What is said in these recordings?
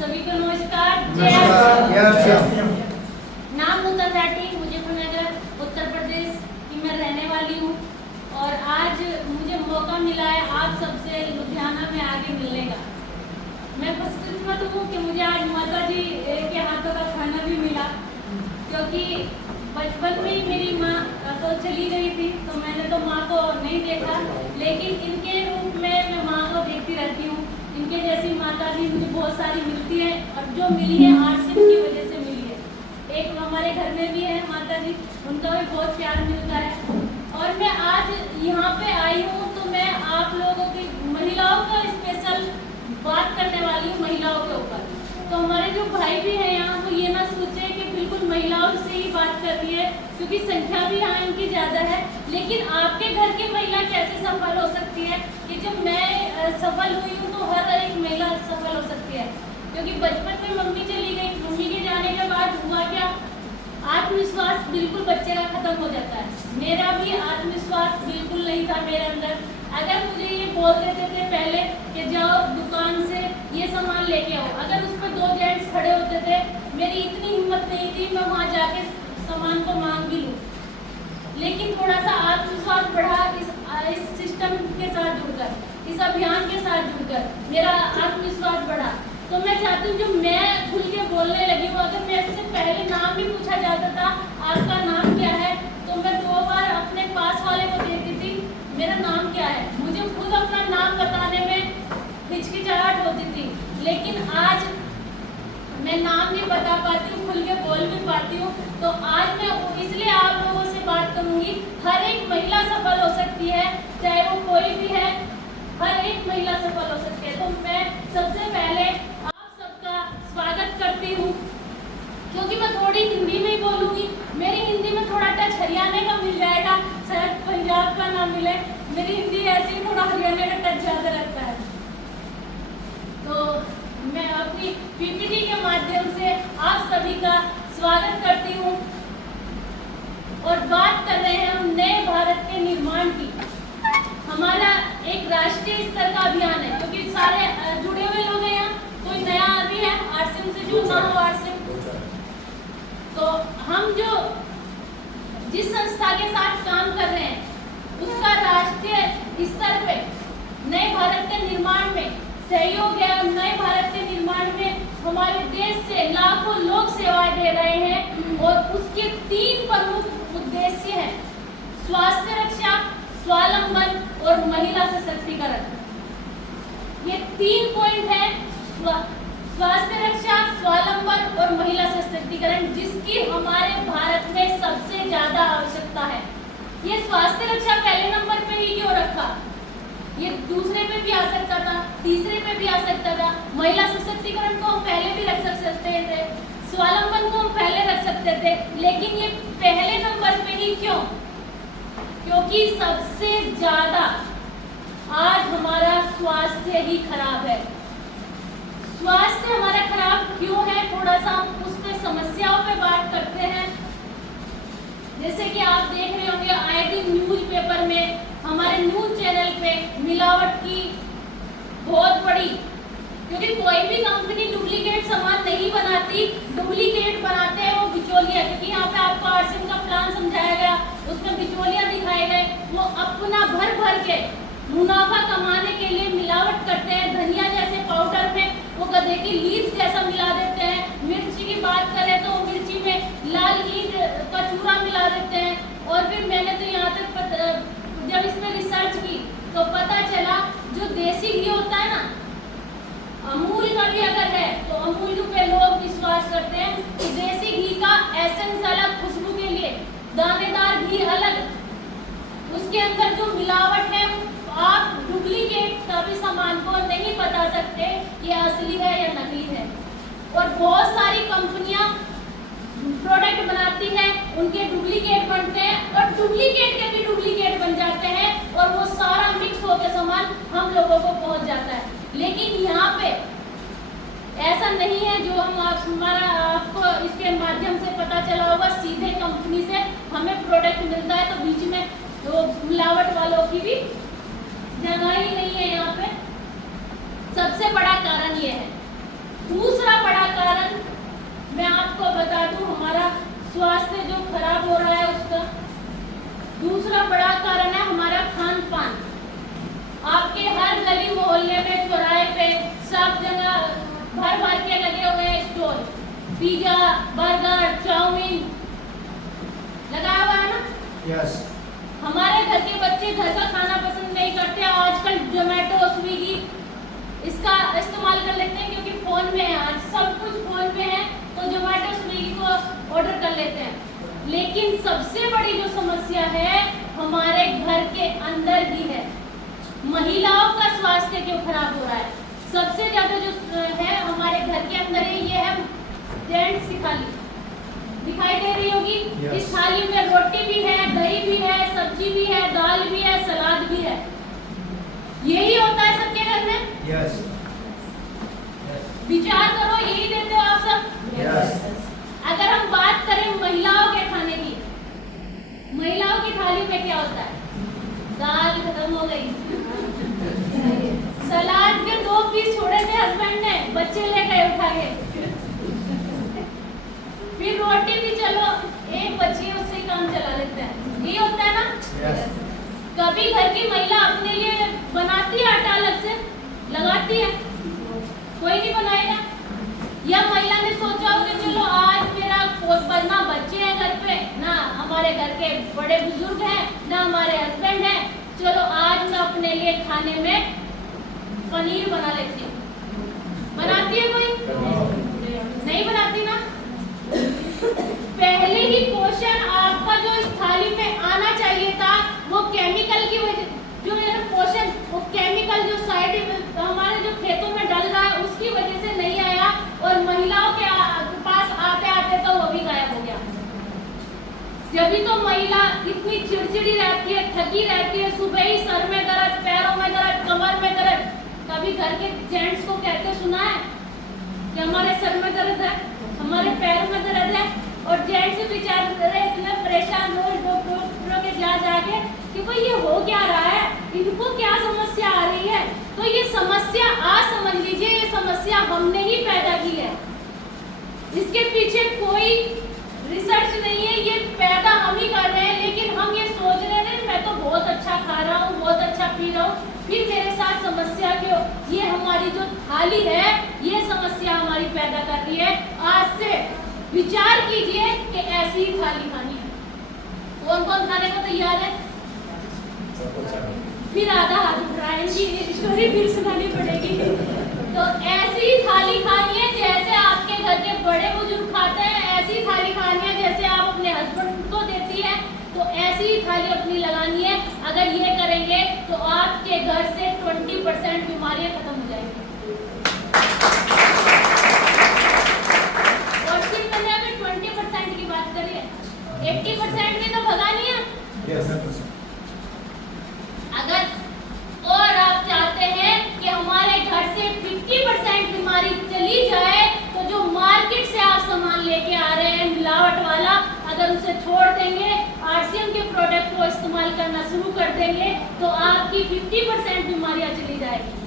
सभी को नमस्कार। नाम नूतन राठी, मुजफ्फरनगर उत्तर प्रदेश की मैं रहने वाली हूँ और आज मुझे मौका मिला है आप सबसे लुधियाना में आगे मिलने का। मैं खुशकिस्मत हूँ कि मुझे आज माता जी के हाथों का खाना भी मिला, क्योंकि बचपन में ही मेरी माँ तो चली गई थी तो मैंने तो माँ को नहीं देखा, लेकिन इनके रूप में मैं माँ को देखती रहती हूँ। इनके जैसी माता जी मुझे बहुत सारी मिलती है और जो मिली है आरसिम की वजह से मिली है। एक हमारे घर में भी है माता जी, उनका भी बहुत प्यार मिलता है। और मैं आज यहाँ पे आई हूँ तो मैं आप लोगों की महिलाओं का स्पेशल बात करने वाली हूँ, महिलाओं के ऊपर। तो हमारे जो भाई भी हैं यहाँ, वो ये ना सोचे कि बिल्कुल महिलाओं से ही बात कर रही है, क्योंकि संख्या भी यहाँ इनकी ज़्यादा है। लेकिन आपके घर की महिला कैसे सफल हो सकती है कि जब मैं सफल हुई हूँ तो हर एक महिला सफल हो सकती है। क्योंकि बचपन में मम्मी चली गई, मम्मी के जाने के बाद हुआ क्या, आत्मविश्वास बिल्कुल बच्चे का खत्म हो जाता है। मेरा भी आत्मविश्वास बिल्कुल नहीं था मेरे अंदर। अगर मुझे ये बोल देते थे पहले कि जाओ दुकान से ये सामान लेके आओ, अगर उस पर 2 जेंट्स खड़े होते थे, मेरी इतनी हिम्मत नहीं थी मैं वहाँ जाके सामान को मांग भी लूँ। लेकिन थोड़ा सा आत्मविश्वास बढ़ा इस सिस्टम के साथ जुड़कर, इस अभियान के साथ जुड़कर मेरा आत्मविश्वास बढ़ा। तो मैं चाहती हूँ जो मैं खुल के बोलने लगी हूँ, अगर मेरे से पहले नाम भी पूछा जाता था आपका नाम क्या है, तो मैं 2 बार अपने पास वाले को देती थी मेरा नाम क्या है। मुझे खुद अपना नाम बताने में हिचकिचाहट होती थी, लेकिन आज मैं नाम नहीं बता पाती हूँ, खुल के बोल भी पाती हूँ। तो आज मैं इसलिए आप लोगों से बात करूँगी। हर एक महिला सफल हो सकती है, चाहे वो कोई भी है, हर एक महिला सफल हो सकती है। तो मैं सबसे पहले आप सबका स्वागत करती हूँ, क्योंकि मैं थोड़ी हिंदी में ही बोलूँगी। मेरी हिंदी में थोड़ा टच हरियाणा का मिल जाएगा, शायद पंजाब का ना मिले। मेरी हिंदी ऐसे ही थोड़ा हरियाणा का टच ज़्यादा रहता है। तो मैं अपनी पीपीटी के माध्यम से आप सभी का स्वागत करती हूँ और बात कर रहे हैं हम नए भारत के निर्माण की। हमारा एक राष्ट्रीय स्तर का अभियान है, क्योंकि सारे जुड़े हुए लोग हैं यहाँ, कोई नया भी है आरसिम से जुड़ना हो आरसिम। तो हम जो जिस संस्था के साथ काम कर रहे हैं उसका राष्ट्रीय स्तर पे नए भारत के निर्माण में सहयोग है। और नए भारत के निर्माण में हमारे देश से लाखों लोग सेवाएं दे रहे हैं और उसके 3 प्रमुख उद्देश्य हैं: स्वास्थ्य रक्षा, स्वावलंबन और महिला सशक्तिकरण। ये 3 पॉइंट है: स्वास्थ्य रक्षा, स्वावलंबन और महिला सशक्तिकरण, जिसकी हमारे भारत में सबसे ज्यादा आवश्यकता है। ये स्वास्थ्य रक्षा पहले नंबर पे ही क्यों रखा? ये दूसरे पे भी आ सकता था, तीसरे पे भी आ सकता था। महिला सशक्तिकरण को हम पहले भी रख सकते थे, स्वावलंबन को हम पहले रख सकते थे, लेकिन ये पहले नंबर पे ही क्यों? क्योंकि सबसे ज्यादा आज हमारा स्वास्थ्य ही खराब है। स्वास्थ्य हमारा खराब क्यों है, थोड़ा सा हम उस पे समस्याओं पे बात करते हैं। जैसे कि आप देख रहे होंगे आए दिन न्यूज़पेपर में, हमारे न्यूज चैनल पे मिलावट की बहुत बड़ी, क्योंकि कोई भी कंपनी डुप्लीकेट सामान नहीं बनाती, डुप्लीकेट बनाते हैं वो बिचौलिया। क्योंकि यहाँ पे आपको आरसिम का प्लान समझाया गया, उसमें बिचौलिया दिखाए गए, वो अपना भर भर के मुनाफा कमाने के लिए मिलावट करते हैं। धनिया जैसे पाउडर में वो गधे की लीफ जैसा मिला देते हैं। मिर्ची की बात करें तो मिर्ची में लाल ईंट का चूरा मिला देते हैं। और फिर मैंने तो यहाँ तक जब इसमें रिसर्च की तो पता चला जो देसी घी होता है ना, अमूल का भी अगर है तो अमूल पे लोग विश्वास करते हैं कि देसी घी का एसेंस अलग, खुशबू के लिए दानेदार घी अलग, उसके अंदर जो मिलावट है आप डुप्लीकेट कभी सामान को नहीं बता सकते ये असली है या नकली है। और बहुत सारी कंपनियां प्रोडक्ट बनाती हैं, उनके डुप्लीकेट बनते हैं और डुप्लीकेट के भी डुप्लीकेट बन जाते हैं और वो सारा मिक्स होकर सामान हम लोगों को पहुंच जाता है। लेकिन यहाँ पे ऐसा नहीं है जो हमारा आपको इसके माध्यम से पता चला होगा। सीधे कंपनी से हमें प्रोडक्ट मिलता है, तो बीच में तो मिलावट वालों की भी जगह ही नहीं है यहाँ पे। सबसे बड़ा कारण ये है। दूसरा स्वास्थ्य जो खराब हो रहा है उसका। दूसरा बड़ा कारण है हमारा खान पान। आपके हर गली मोहल्ले में, चौराहे पे, सब जगह भर भर के लगे हुए हैं स्टोर, पिज्जा, बर्गर, चाउमीन लगाया हुआ है ना। यस। हमारे घर के बच्चे घर का खाना पसंद नहीं करते। आजकल जोमेटो, स्विगी इसका इस्तेमाल कर लेते हैं क्योंकि फोन में है, आज सब कुछ फोन में है, तो जोमेटो, स्विगी को ऑर्डर कर लेते हैं। लेकिन सबसे बड़ी जो समस्या है हमारे घर के अंदर ही है। महिलाओं का स्वास्थ्य क्यों खराब हो रहा है? सबसे ज्यादा जो है हमारे घर के अंदर ही ये है जेंट्स की थाली। दिखाई दे रही होगी। Yes. इस थाली में रोटी भी है, दही भी है, सब्जी भी है, दाल भी है, सलाद भी है। यही होता है सबके घर में। यस। विचार करो, यही देते हो आप सब। यस। अगर हम बात करें महिलाओं के खाने की, महिलाओं की थाली में क्या होता है? दाल खत्म हो गई, सलाद के 2 पीस छोड़े थे हस्बैंड ने, बच्चे ले गए उठा के, फिर रोटी भी चलो एक बची है उससे काम चला लेते हैं। ये होता है ना। यस। कभी घर की महिला अपने लिए बनाती है आटा अलग से, लगाती है? कोई नहीं बनाएगा। या महिला ने सोचा हो कि चलो आज मेरा ना बच्चे हैं घर पे, ना हमारे घर के बड़े बुजुर्ग हैं, ना हमारे हस्बैंड हैं, चलो आज मैं अपने लिए खाने में पनीर बना लेती हूँ। बनाती है कोई? नहीं बनाती ना। पहले ही पोषण आपका जो इस थाली में आना चाहिए था वो केमिकल की वजह, जो पोषण वो केमिकल जो साइड हमारे जो खेतों में डल रहा है उसकी वजह से नहीं आया, और महिलाओं के पास आते आते तो वो भी गायब हो गया। जब भी तो महिला इतनी चिड़चिड़ी रहती है, थकी रहती है, सुबह ही सर में दर्द, पैरों में दर्द, कमर में दर्द। कभी घर के जेंट्स को कहते सुना है कि हमारे सर में दर्द है, हमारे पैर में दर्द है, और जेंट्स बेचारे इतने परेशान रोज डॉक्टरों के जा जाके कि भाई ये हो क्या रहा है, इनको क्या समस्या आ रही है। तो ये समस्या आज समझ लीजिए, ये समस्या हमने ही पैदा की है। इसके पीछे कोई रिसर्च नहीं है, ये पैदा हम ही कर रहे हैं। लेकिन हम ये सोच रहे हैं मैं तो बहुत अच्छा खा रहा हूँ, बहुत अच्छा पी रहा हूँ, फिर मेरे साथ समस्या क्यों? ये हमारी जो थाली है ये समस्या हमारी पैदा कर रही है। आज से विचार कीजिए कि ऐसी ही थाली खानी है। कौन कौन खाने को तैयार है? फिर आधा हाथ उठ रहा है, इनकी स्टोरी फिर सुनानी पड़ेगी। तो ऐसी ही थाली खानी है जैसे आपके घर के बड़े बुजुर्ग खाते हैं, ऐसी थाली खानी है जैसे आप अपने हस्बैंड को देती है, तो ऐसी ही थाली अपनी लगानी है। अगर ये करेंगे तो आपके घर से 20% बीमारियां खत्म हो जाएंगी। और सिर्फ मैंने अभी 20% की बात करी है, 80% भी तो भगानी है। अगर और आप चाहते हैं कि हमारे घर से 50% बीमारी चली जाए, तो जो मार्केट से आप सामान लेके आ रहे हैं मिलावट वाला, अगर उसे छोड़ देंगे, आरसीएम के प्रोडक्ट को इस्तेमाल करना शुरू कर देंगे, तो आपकी 50% बीमारियां चली जाएगी।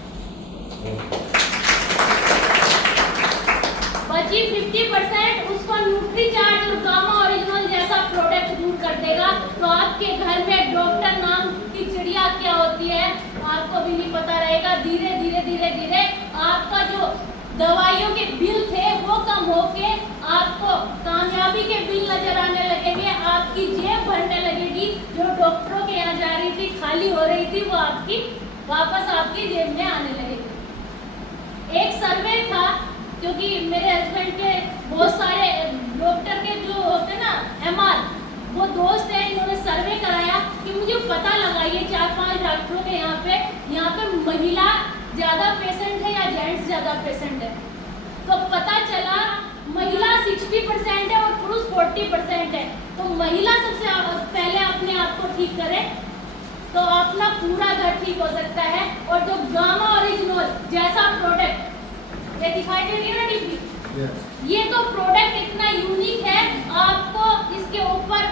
बची 50% उसको न्यूट्रीचार्ज और गामा ओरिजिनल जैसा प्रोडक्ट दूर कर देगा। तो आपके घर में डॉक्टर नाम की चिड़िया क्या होती है आपको भी नहीं पता रहेगा। धीरे धीरे धीरे धीरे आपका जो दवाइयों के बिल थे वो कम होके आपको कामयाबी के बिल नजर आने लगेंगे, आपकी जेब भरने लगेगी। जो डॉक्टरों के यहाँ जा रही थी, खाली हो रही थी, वो आपकी वापस आपकी जेब में आने लगेगी। एक सर्वे था, क्योंकि मेरे हस्बैंड के बहुत सारे डॉक्टर के जो होते ना एमआर, वो दोस्त हैं, इन्होंने सर्वे कराया कि मुझे पता लगा ये 4-5 डॉक्टरों के यहाँ पे महिला ज़्यादा पेशेंट है या जेंट्स ज़्यादा पेशेंट है। तो पता चला महिला 60% है और पुरुष 40% है। तो महिला सबसे पहले अपने आप को ठीक करे तो अपना पूरा घर ठीक हो सकता है। और जो गामा ओरिजिनल जैसा प्रोडक्ट ये दिखाई दे रही है ना डिब्बी, ये तो प्रोडक्ट इतना यूनिक है, आपको इसके ऊपर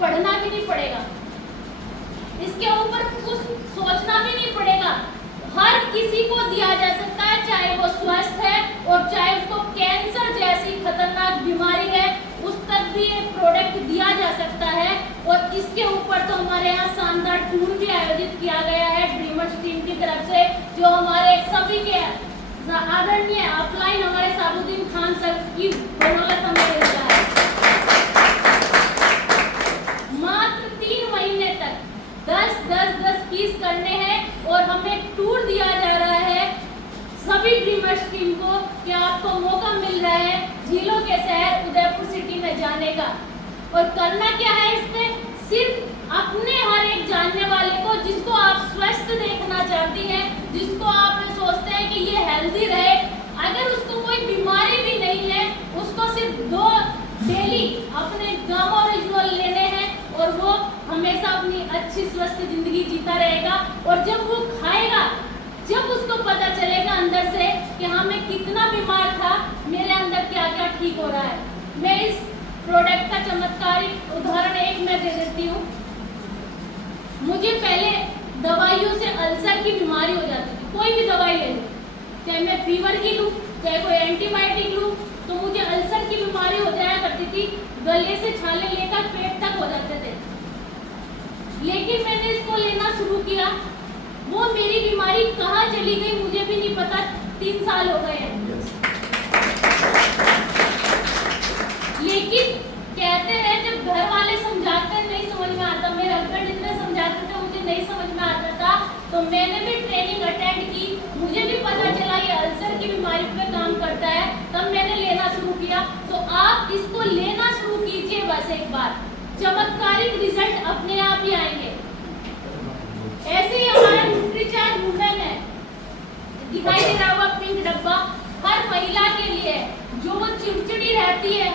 पढ़ना भी नहीं पड़ेगा, इसके ऊपर कुछ सोचना भी नहीं पड़ेगा। हर किसी को दिया जा सकता है, चाहे वो स्वस्थ है और चाहे उसको कैंसर जैसी खतरनाक बीमारी है, उस तक भी ये इसके ऊपर तो हमारे यहाँ शानदार टूर भी आयोजित किया गया है ड्रीमर्स टीम की तरफ से, जो हमारे सभी के आदरणीय अपलाइन हमारे साबुद्दीन खान सर की बदौलत हमें मिलता है। मात्र 3 महीने तक 10 पीस करने हैं और हमें टूर दिया जा रहा है सभी ड्रीमर्स टीम को कि आपको मौका मिल रहा है झीलों के शहर उदयपुर सिटी में जाने का। और करना क्या है इसमें, सिर्फ अपने हर एक जानने वाले को जिसको आप स्वस्थ देखना चाहती हैं, जिसको आप सोचते हैं कि ये हेल्दी रहे, अगर उसको कोई बीमारी भी नहीं है, उसको सिर्फ 2 डेली अपने गामा ओरिजिनल लेने हैं और वो हमेशा अपनी अच्छी स्वस्थ जिंदगी जीता रहेगा। और जब वो खाएगा, जब उसको पता चलेगा अंदर से कि हाँ मैं कितना बीमार था, मेरे अंदर क्या क्या ठीक हो रहा है। मैं इस प्रोडक्ट का चमत्कारिक उदाहरण एक मैं दे देती हूँ। मुझे पहले दवाइयों से अल्सर की बीमारी हो जाती थी, कोई भी दवाई ले लो, चाहे मैं फीवर की लूँ चाहे कोई एंटीबायोटिक लूँ, तो मुझे अल्सर की बीमारी हो जाया करती थी, गले से छाले लेकर पेट तक हो जाते थे। लेकिन मैंने इसको लेना शुरू किया, वो मेरी बीमारी कहाँ चली गई मुझे भी नहीं पता। 3 साल हो गए हैं। लेकिन कहते हैं जब घर वाले समझाते हैं नहीं समझ में आता, मेरे हस्बैंड इतने समझाते थे मुझे नहीं समझ में आता था, तो मैंने भी ट्रेनिंग अटेंड की, मुझे भी पता चला ये अल्सर की बीमारी पे काम करता है, तब मैंने लेना शुरू किया। तो आप इसको लेना शुरू कीजिए बस एक बार, चमत्कारिक रिजल्ट अपने आप ही आएंगे। ऐसे ही हमारा न्यूट्रीचार्ज वुमेन है, दिखाई दे रहा होगा पिंक डब्बा, हर महिला के लिए जो वो चिड़चिड़ी रहती है,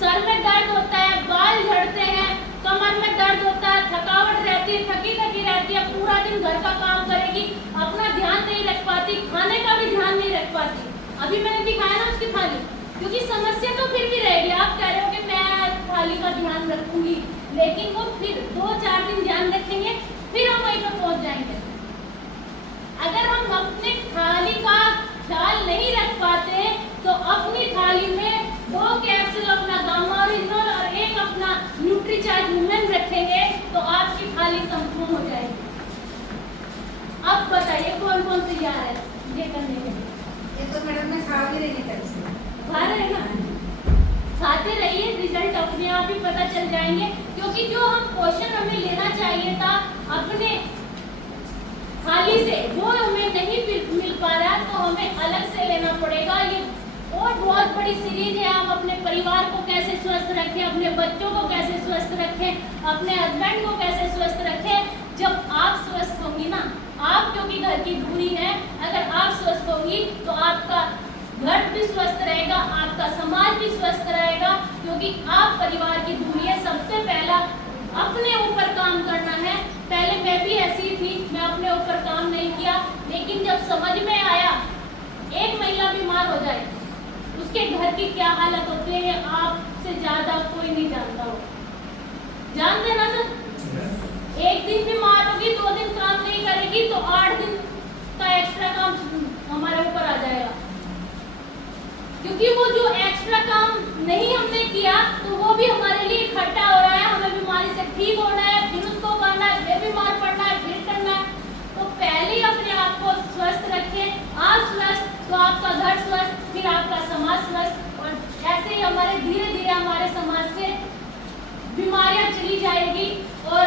सर में दर्द होता है, बाल झड़ते हैं, कमर में दर्द होता है, थकावट रहती है, थकी थकी रहती है, पूरा दिन घर का काम करेगी, अपना ध्यान नहीं रख पाती, खाने का भी ध्यान नहीं रख पाती। अभी मैंने दिखाया ना उसकी थाली, क्योंकि समस्या तो फिर भी रहेगी। आप कह रहे हो कि मैं थाली का ध्यान रखूंगी, लेकिन वो फिर 2-4 दिन ध्यान रखेंगे, फिर हम वहीं पर पहुंच जाएंगे। अगर हम अपने थाली का ख्याल नहीं रख पाते तो अपनी थाली में 2 कैप्सूल अपना गामा ओरिजिनल और 1 अपना न्यूट्रीचार्ज वुमेन रखेंगे तो आपकी थाली संपूर्ण हो जाएगी। अब बताइए कौन कौन तैयार है ये करने के लिए? ये तो मैडम मैं खा भी रही थी, खा रहे हैं ना, खाते रहिए, रिजल्ट अपने आप ही पता चल जाएंगे। क्योंकि जो हम पोषण हमें लेना चाहिए था अपने थाली से, वो हमें नहीं मिल पा रहा, तो हमें अलग से लेना पड़ेगा। ये और बहुत बड़ी सीरीज है, हम अपने परिवार को कैसे स्वस्थ रखें, अपने बच्चों को कैसे स्वस्थ रखें, अपने हस्बैंड को कैसे स्वस्थ रखें। जब आप स्वस्थ होंगी ना, आप क्योंकि घर की दूरी है, अगर आप स्वस्थ होंगी तो आपका घर भी स्वस्थ रहेगा, आपका समाज भी स्वस्थ रहेगा, क्योंकि आप परिवार की दूरी है। सबसे पहला अपने ऊपर काम करना है। पहले मैं भी ऐसी थी, मैं अपने ऊपर काम नहीं किया, लेकिन जब समझ में आया एक महिला बीमार हो जाए उसके घर की क्या हालत होती है, आपसे ज्यादा कोई नहीं जानता हो। जानते ना सर? एक दिन बीमार होगी, 2 दिन काम नहीं करेगी तो 8 दिन का एक्स्ट्रा काम हमारे ऊपर आ जाएगा। क्योंकि वो जो एक्स्ट्रा काम नहीं हमने किया तो वो भी हमारे लिए इकट्ठा हो रहा है, हमें बीमारी से ठीक होना है, फिर उसको करना है, फिर बीमार पड़ना है, फिर करना है। तो पहले ही अपने आप को स्वस्थ रखें। आप स्वस्थ तो आपका घर स्वस्थ, फिर आपका समाज स्वस्थ, और ऐसे ही हमारे धीरे धीरे हमारे समाज से बीमारियां चली जाएगी। और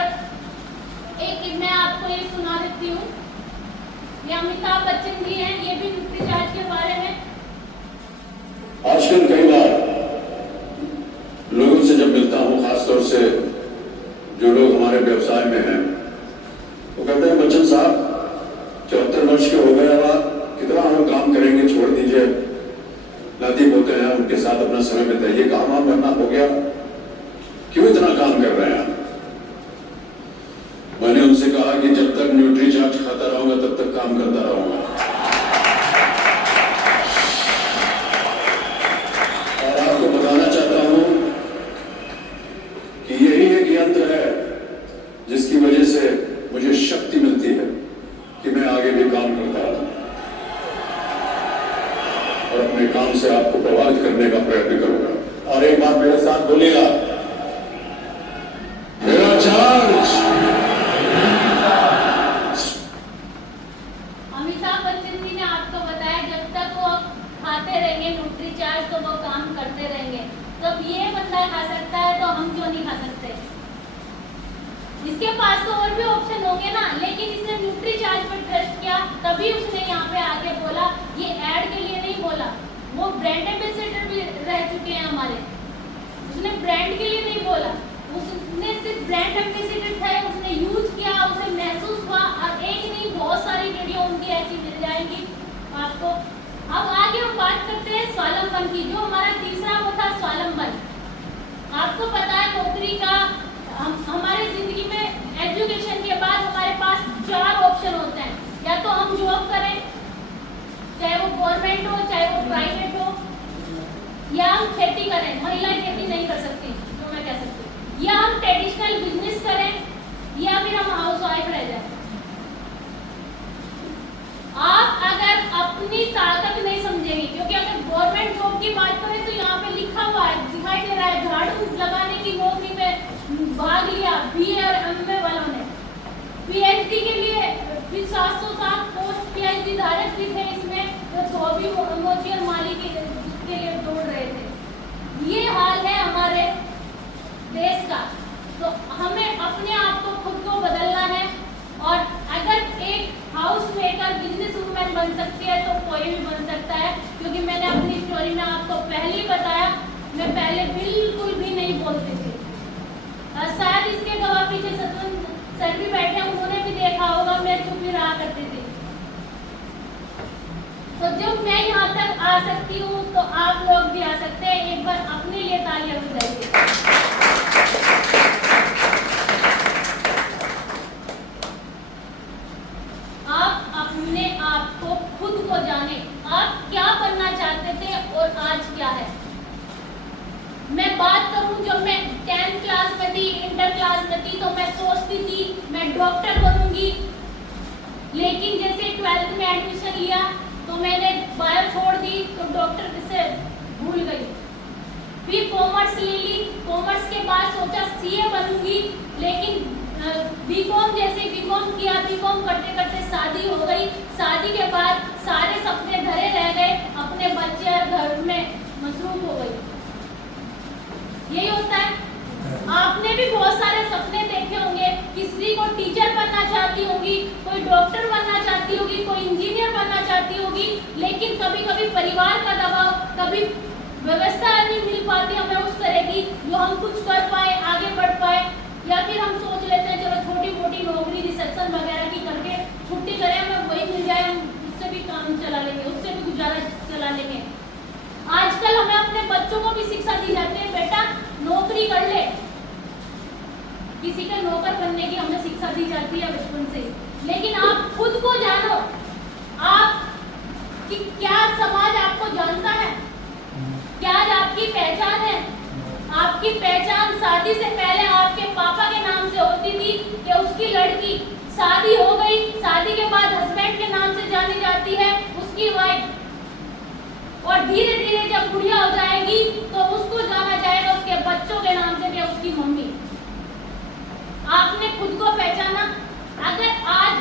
एक मैं आपको ये सुना देती हूँ, ये अमिताभ बच्चन जी हैं, ये भी न्यूट्रीचार्ज के बारे में। आजकल कई बार लोगों से जब मिलता हूँ, खासतौर से जो लोग हमारे व्यवसाय में हैं, वो कहते हैं बच्चन साहब 74 वर्ष के हो गए, अब कितना हम काम करेंगे, छोड़ दीजिए, नाती पोते हैं उनके साथ अपना समय बिताइए, काम वाम करना हो गया, क्यों इतना काम कर रहे हैं आप? मैंने उनसे कहा कि जब तक न्यूट्रीचार्ज खाता रहूंगा तब तक काम करता रहूंगा। और आपको बताना चाहता हूं कि यही एक यंत्र है जिसकी वजह से मुझे शक्ति मिलती है कि मैं आगे भी काम करता रहूं और अपने काम से आपको प्रभावित करने का प्रयत्न करूंगा। और एक बात मेरे साथ बोलिएगा, मेरा देंगे न्यूट्री चार्ज तो वो काम करते रहेंगे। तो अब ये बंदा खा सकता है तो हम क्यों नहीं खा सकते? इसके पास तो और भी ऑप्शन होंगे ना, लेकिन इसने न्यूट्री चार्ज पर ट्रस्ट किया, तभी उसने यहाँ पे आके बोला। ये ऐड के लिए नहीं बोला, वो ब्रांड एम्बेसडर भी रह चुके हैं हमारे। उसने ब्रांड के लिए नहीं बोला, उसने सिर्फ ब्रांड एम्बेसडर था, उसने यूज किया, उसे महसूस हुआ। और एक नहीं, बहुत सारी वीडियो उनकी ऐसी मिल जाएंगी आपको। अब आगे हम बात करते हैं स्वावलंबन की। जो हमारा तीसरा वो था स्वावलंबन। आपको पता है नौकरी का हमारे जिंदगी में एजुकेशन के बाद हमारे पास 4 ऑप्शन होते हैं। या तो हम जॉब करें, चाहे वो गवर्नमेंट हो चाहे वो प्राइवेट हो, या हम खेती करें। महिलाएं खेती नहीं कर सकती तो मैं कह सकती हूँ, या हम ट्रेडिशनल बिजनेस करें, या फिर हम हाउस वाइफ रह जाए। आप अगर अपनी ताकत नहीं समझेंगे, क्योंकि अगर गवर्नमेंट जॉब की बात करें तो यहाँ पे लिखा हुआ है, दिखाई दे रहा है, झाड़ू लगाने की नौकरी में भाग लिया BA और MA वालों ने। PhD के लिए फिर 707 पोस्ट PhD धारक भी थे इसमें, तो धोबी मोची और माली के लिए दौड़ रहे थे। ये हाल है हमारे देश का। तो हमें अपने आप को खुद को बदलना है। और अगर एक हाउस मेकर बिजनेस वूमेन बन सकती है तो कोई भी बन सकता है। क्योंकि मैंने अपनी स्टोरी में आपको पहले ही बताया, मैं पहले बिल्कुल भी नहीं बोलती थी। शायद इसके गवाह पीछे सतवन सर भी बैठे, उन्होंने भी देखा होगा, मैं चुप ही रहा करती थी। तो जब मैं यहाँ तक आ सकती हूँ तो आप लोग भी आ सकते हैं। एक बार अपने लिए तालियां बजाइए। आप अपने आप को खुद को जाने, आप क्या बनना चाहते थे और आज क्या है। मैं बात करूं, जब मैं 10th क्लास में थी, इंटर क्लास में थी, तो मैं सोचती थी मैं डॉक्टर बनूंगी। लेकिन जैसे 12th में एडमिशन लिया तो मैंने बायो छोड़ दी, तो डॉक्टर से भूल गई। फिर कॉमर्स ले ली, कॉमर्स के बाद सोचा CA बनूंगी, लेकिन बीकॉम जैसे बीकॉम किया, बीकॉम करते करते शादी हो गई। शादी के बाद सारे सपने धरे रह गए, अपने बच्चे और घर में मसरूफ हो गई। यही होता है। आपने भी बहुत सारे सपने देखे होंगे, किसी को टीचर बनना चाहती होगी, कोई डॉक्टर बनना चाहती होगी, कोई इंजीनियर बनना चाहती होगी, लेकिन कभी कभी परिवार का दबाव, कभी व्यवस्था नहीं मिल पाती हमें उस तरह की जो हम कुछ कर पाए, आगे बढ़ पाए। या फिर हम सोच लेते हैं चलो छोटी मोटी नौकरी रिसेप्शन वगैरह की करके छुट्टी करें, हमें वही मिल जाए, हम उससे भी काम चला लेंगे, उससे भी गुजारा चला लेंगे। आजकल हमें अपने बच्चों को भी शिक्षा दी जाती है, बेटा नौकरी कर ले। किसी के नौकर बनने की हमें शिक्षा दी जाती है बचपन से। लेकिन आप खुद को जानो, आप कि क्या समाज आपको जानता है, क्या आज आपकी पहचान है। आपकी पहचान शादी से पहले आपके पापा के नाम से होती थी कि उसकी लड़की, शादी हो गई, शादी के बाद हस्बैंड के नाम से जानी जाती है उसकी वाइफ, और धीरे धीरे जब बुढ़िया हो जाएगी तो उसको जाना जाएगा उसके बच्चों के नाम से, क्या उसकी मम्मी। आपने खुद को पहचाना। अगर आज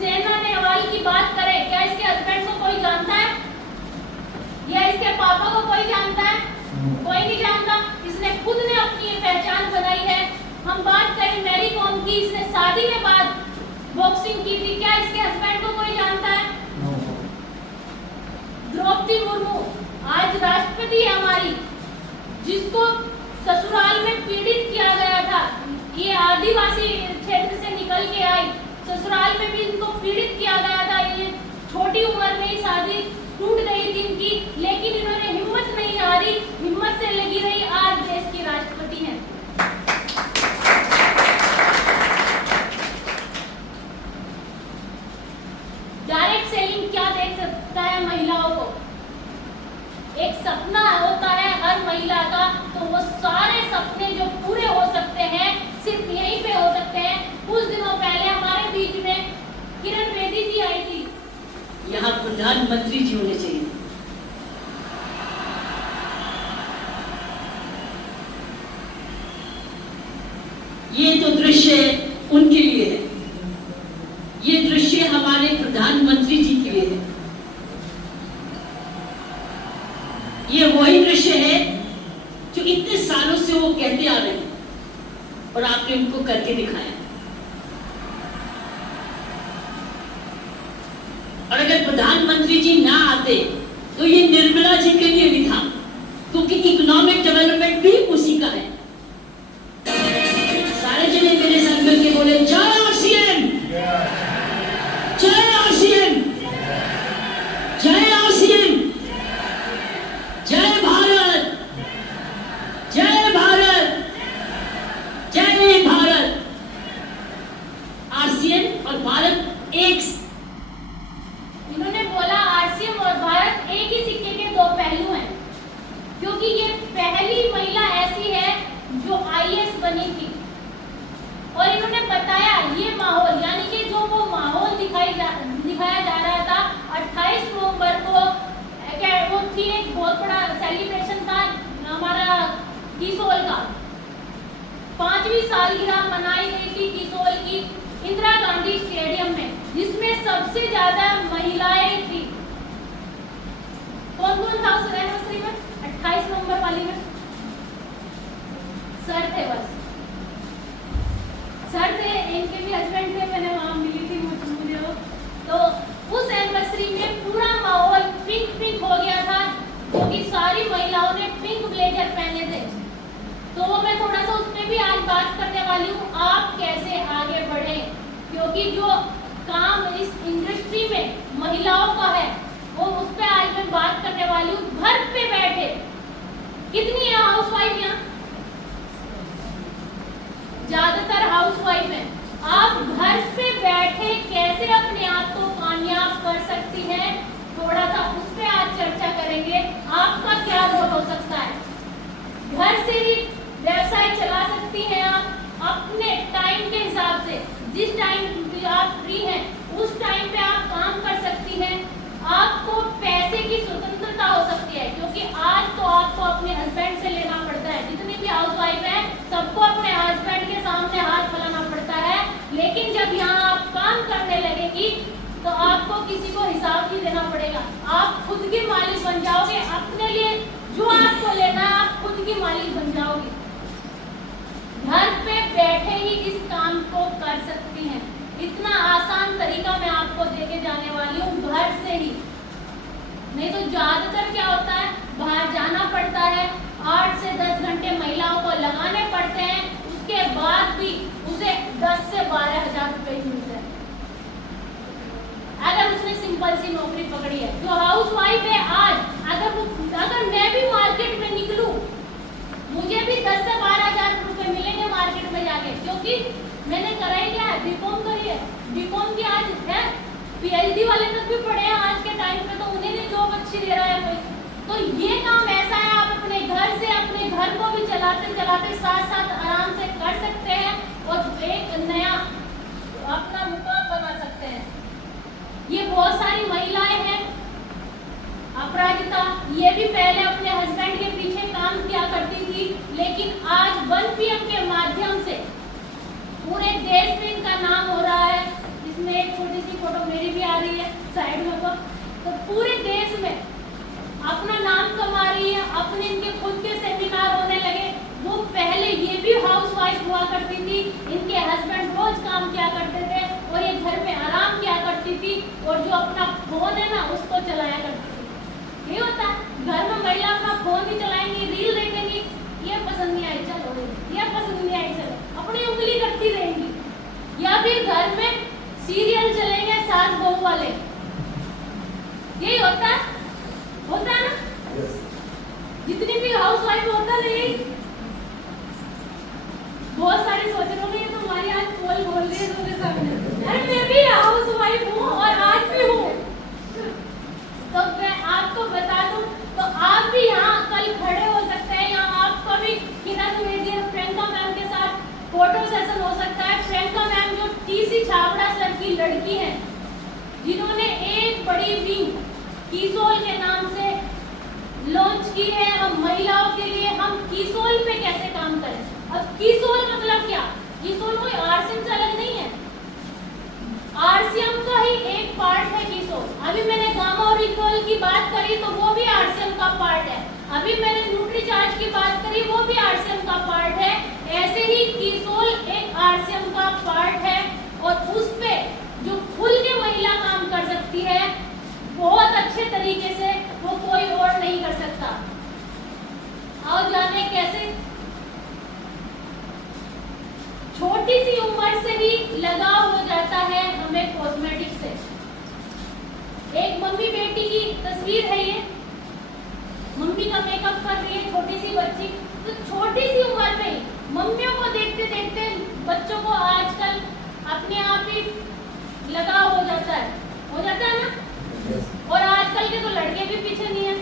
सेना नेहवाल की बात करें, क्या इसके हस्बैंड को कोई जानता है या इसके पापा को कोई जानता है? कोई नहीं जानता। इसने खुद ने अपनी पहचान बनाई है। हम बात करें मैरी कॉम की, इसने शादी के बाद बॉक्सिंग की थी, क्या इसके हस्बैंड को कोई जानता है? द्रौपदी मुर्मू आज राष्ट्रपति है हमारी, जिसको ससुराल में पीड़ित किया गया था। ये आदिवासी क्षेत्र से निकल के आई, ससुराल में भी इनको पीड़ित किया गया था। ये छोटी उम्र में ही शादी टूट गई थी इनकी, लेकिन इन्होंने हिम्मत नहीं हारी, हिम्मत से लगी रही, आज देश की राष्ट्रपति हैं। डायरेक्ट सेलिंग क्या दे सकता है महिलाओं को? एक सपना होता है हर महिला का, तो वो सारे सपने जो पूरे हो सकते हैं सिर्फ यहीं पे हो सकते हैं। कुछ दिनों पहले हमारे बीच में किरण बेदी जी आई थी। यहाँ प्रधानमंत्री जी होने चाहिए। ये तो दृश्य उनके लिए है, ये दृश्य हमारे प्रधानमंत्री जी के लिए है। ये वही दृश्य है जो इतने सालों से वो कहते आ रहे हैं और आपने उनको करके दिखाया। और अगर प्रधानमंत्री जी ना आते तो ये निर्मला जी के लिए भी था, क्योंकि इकोनॉमिक डेवलपमेंट भी उसी का है। सारे जने मेरे साथ मिलके बोले जय आरसीएम, जय आरसीएम, जय आरसीएम, जय भारत, जय भारत, जय भारत। आरसीएम और भारत एक। इन्होंने बोला आरसीएम और भारत एक ही सिक्के के दो पहलू हैं, क्योंकि ये पहली महिला ऐसी है जो आईएएस बनी थी। और इन्होंने बताया ये माहौल, यानी कि जो वो माहौल दिखाया जा रहा था 28 नवंबर को, वो थी एक बहुत बड़ा सेलिब्रेशन था हमारा किसोल का। 5वीं सालगिरह मनाई गई थी किसोल की इंदिरा गांधी स्टेडियम में, जिसमें सबसे ज्यादा महिलाएं थी। कौन कौन था उस एनिवर्सरी में? 28 नवंबर वाली में सर थे, बस सर थे, इनके भी हस्बैंड थे, मैंने वहां मिली थी मुझे वो। तो उस एनिवर्सरी में पूरा माहौल पिंक पिंक हो गया था, क्योंकि सारी महिलाओं ने पिंक ब्लेजर पहने थे। तो मैं थोड़ा सा उसमें भी आज बात करने वाली हूँ, आप कैसे आगे बढ़े, क्योंकि जो काम इस इंडस्ट्री में महिलाओं का है वो उस पर आज मैं बात करने वाली हूँ। घर पे बैठे कितनी है हाउसवाइफ यहाँ? ज्यादातर हाउसवाइफ है। आप घर पे बैठे कैसे अपने आप को कामयाब कर सकती हैं, थोड़ा सा उस पर आज चर्चा करेंगे। आपका क्या रोल हो सकता है? घर से ही व्यवसाय चला सकती हैं आप अपने टाइम के हिसाब से। जिस टाइम आप फ्री हैं उस टाइम पे आप काम कर सकती हैं। आपको पैसे की स्वतंत्रता हो सकती है, क्योंकि आज तो आपको अपने हस्बैंड से लेना पड़ता है। जितनी भी हाउसवाइफ है सबको अपने हस्बैंड के सामने हाथ फैलाना पड़ता है, लेकिन जब यहाँ आप काम करने लगेंगी तो आपको किसी को हिसाब नहीं देना पड़ेगा। आप खुद की मालिक बन जाओगे, अपने लिए जो आपको लेना है आप खुद की मालिक बन जाओगे। घर पे बैठे ही इस काम को कर सकती हैं। इतना आसान तरीका मैं आपको देके जाने वाली हूँ, घर से ही। नहीं तो ज्यादातर क्या होता है, बाहर जाना पड़ता है, 8 से 10 घंटे महिलाओं को लगाने पड़ते हैं, उसके बाद भी उसे 10 से 12 हजार रुपए मिलते हैं अगर उसने सिंपल सी नौकरी पकड़ी है। जो हाउसवाइफ है आज, अगर मैं भी मार्केट में निकलूं, मुझे भी 10 से 12 हजार रुपए मिलेंगे मार्केट में जाके, क्योंकि मैंने करा ही क्या है, बीकॉम करी है। बीकॉम की आज है, पीएचडी वाले तक भी पढ़े हैं आज के टाइम पे, तो उन्हें भी जॉब अच्छी दे रहा है कोई। तो ये काम ऐसा है, आप अपने घर से अपने घर को भी चलाते चलाते साथ साथ आराम से कर सकते हैं और एक नया अपना मुकाम बना सकते हैं। ये बहुत सारी महिलाएं हैं। अपराजिता, ये भी पहले अपने हस्बैंड के पीछे काम किया करती थी, लेकिन आज 1 PM के माध्यम से पूरे देश में इनका नाम हो रहा है। इसमें एक छोटी सी फोटो मेरी भी आ रही है साइड में, तो पूरे देश में अपना नाम कमा रही है। अपने इनके खुद के सेमिनार होने लगे। वो पहले ये भी हाउसवाइफ हुआ करती थी, इनके हस्बैंड रोज काम किया करते थे और ये घर में आराम किया करती थी, और जो अपना फोन है ना उसको चलाया करती थी। ये होता है घर में महिला अपना फोन ही चलाएंगी, रील देखेंगी, ये पसंद नहीं आई चलो, ये पसंद नहीं आई चलो, अपनी उंगली करती रहेंगी। या फिर घर में सीरियल चलेंगे सास बहू वाले, यही होता है ना? जितनी भी हाउसवाइफ होता नहीं, बहुत सारे सोच रहे होंगे ये तो हमारी आज पोल बोल रही है तुम्हारे सामने। अरे मैं भी हाउसवाइफ हूँ और आज भी हूँ। तो मैं आपको बता दूं, तो आप भी यहाँ कल खड़े हो सकते हैं। यहाँ आपका भी किरण द्विवेदी और प्रियंका मैम के साथ फोटो सेशन हो सकता है। प्रियंका मैम जो टीसी छाबड़ा सर की लड़की है, जिन्होंने एक बड़ी विंग किसोल के नाम से लॉन्च की है। हम महिलाओं के लिए हम किसोल पे कैसे काम करें। अब किसोल मतलब क्या? किसोल कोई आरसीएम से अलग नहीं है, आरसीएम का ही एक पार्ट है किसोल। अभी मैंने गामा और इक्वल की बात करी तो वो भी आरसीएम का पार्ट है। अभी मैंने न्यूट्रीचार्ज की बात करी, वो भी आरसीएम का पार्ट है। ऐसे ही कीसोल एक आरसीएम का पार्ट है और उस पे जो खुल के महिला काम कर सकती है बहुत अच्छे तरीके से, वो कोई और नहीं कर सकता। आओ जाने कैसे। छोटी सी उम्र से ही लगाव हो जाता है हमें कॉस्मेटिक से। एक मम्मी बेटी की तस्वीर है ये, मम्मी का मेकअप कर रही है छोटी सी बच्ची। तो छोटी सी उम्र में ही मम्मियों को देखते देखते बच्चों को आजकल अपने आप ही लगाव हो जाता है ना। और आजकल के तो लड़के भी पीछे नहीं है।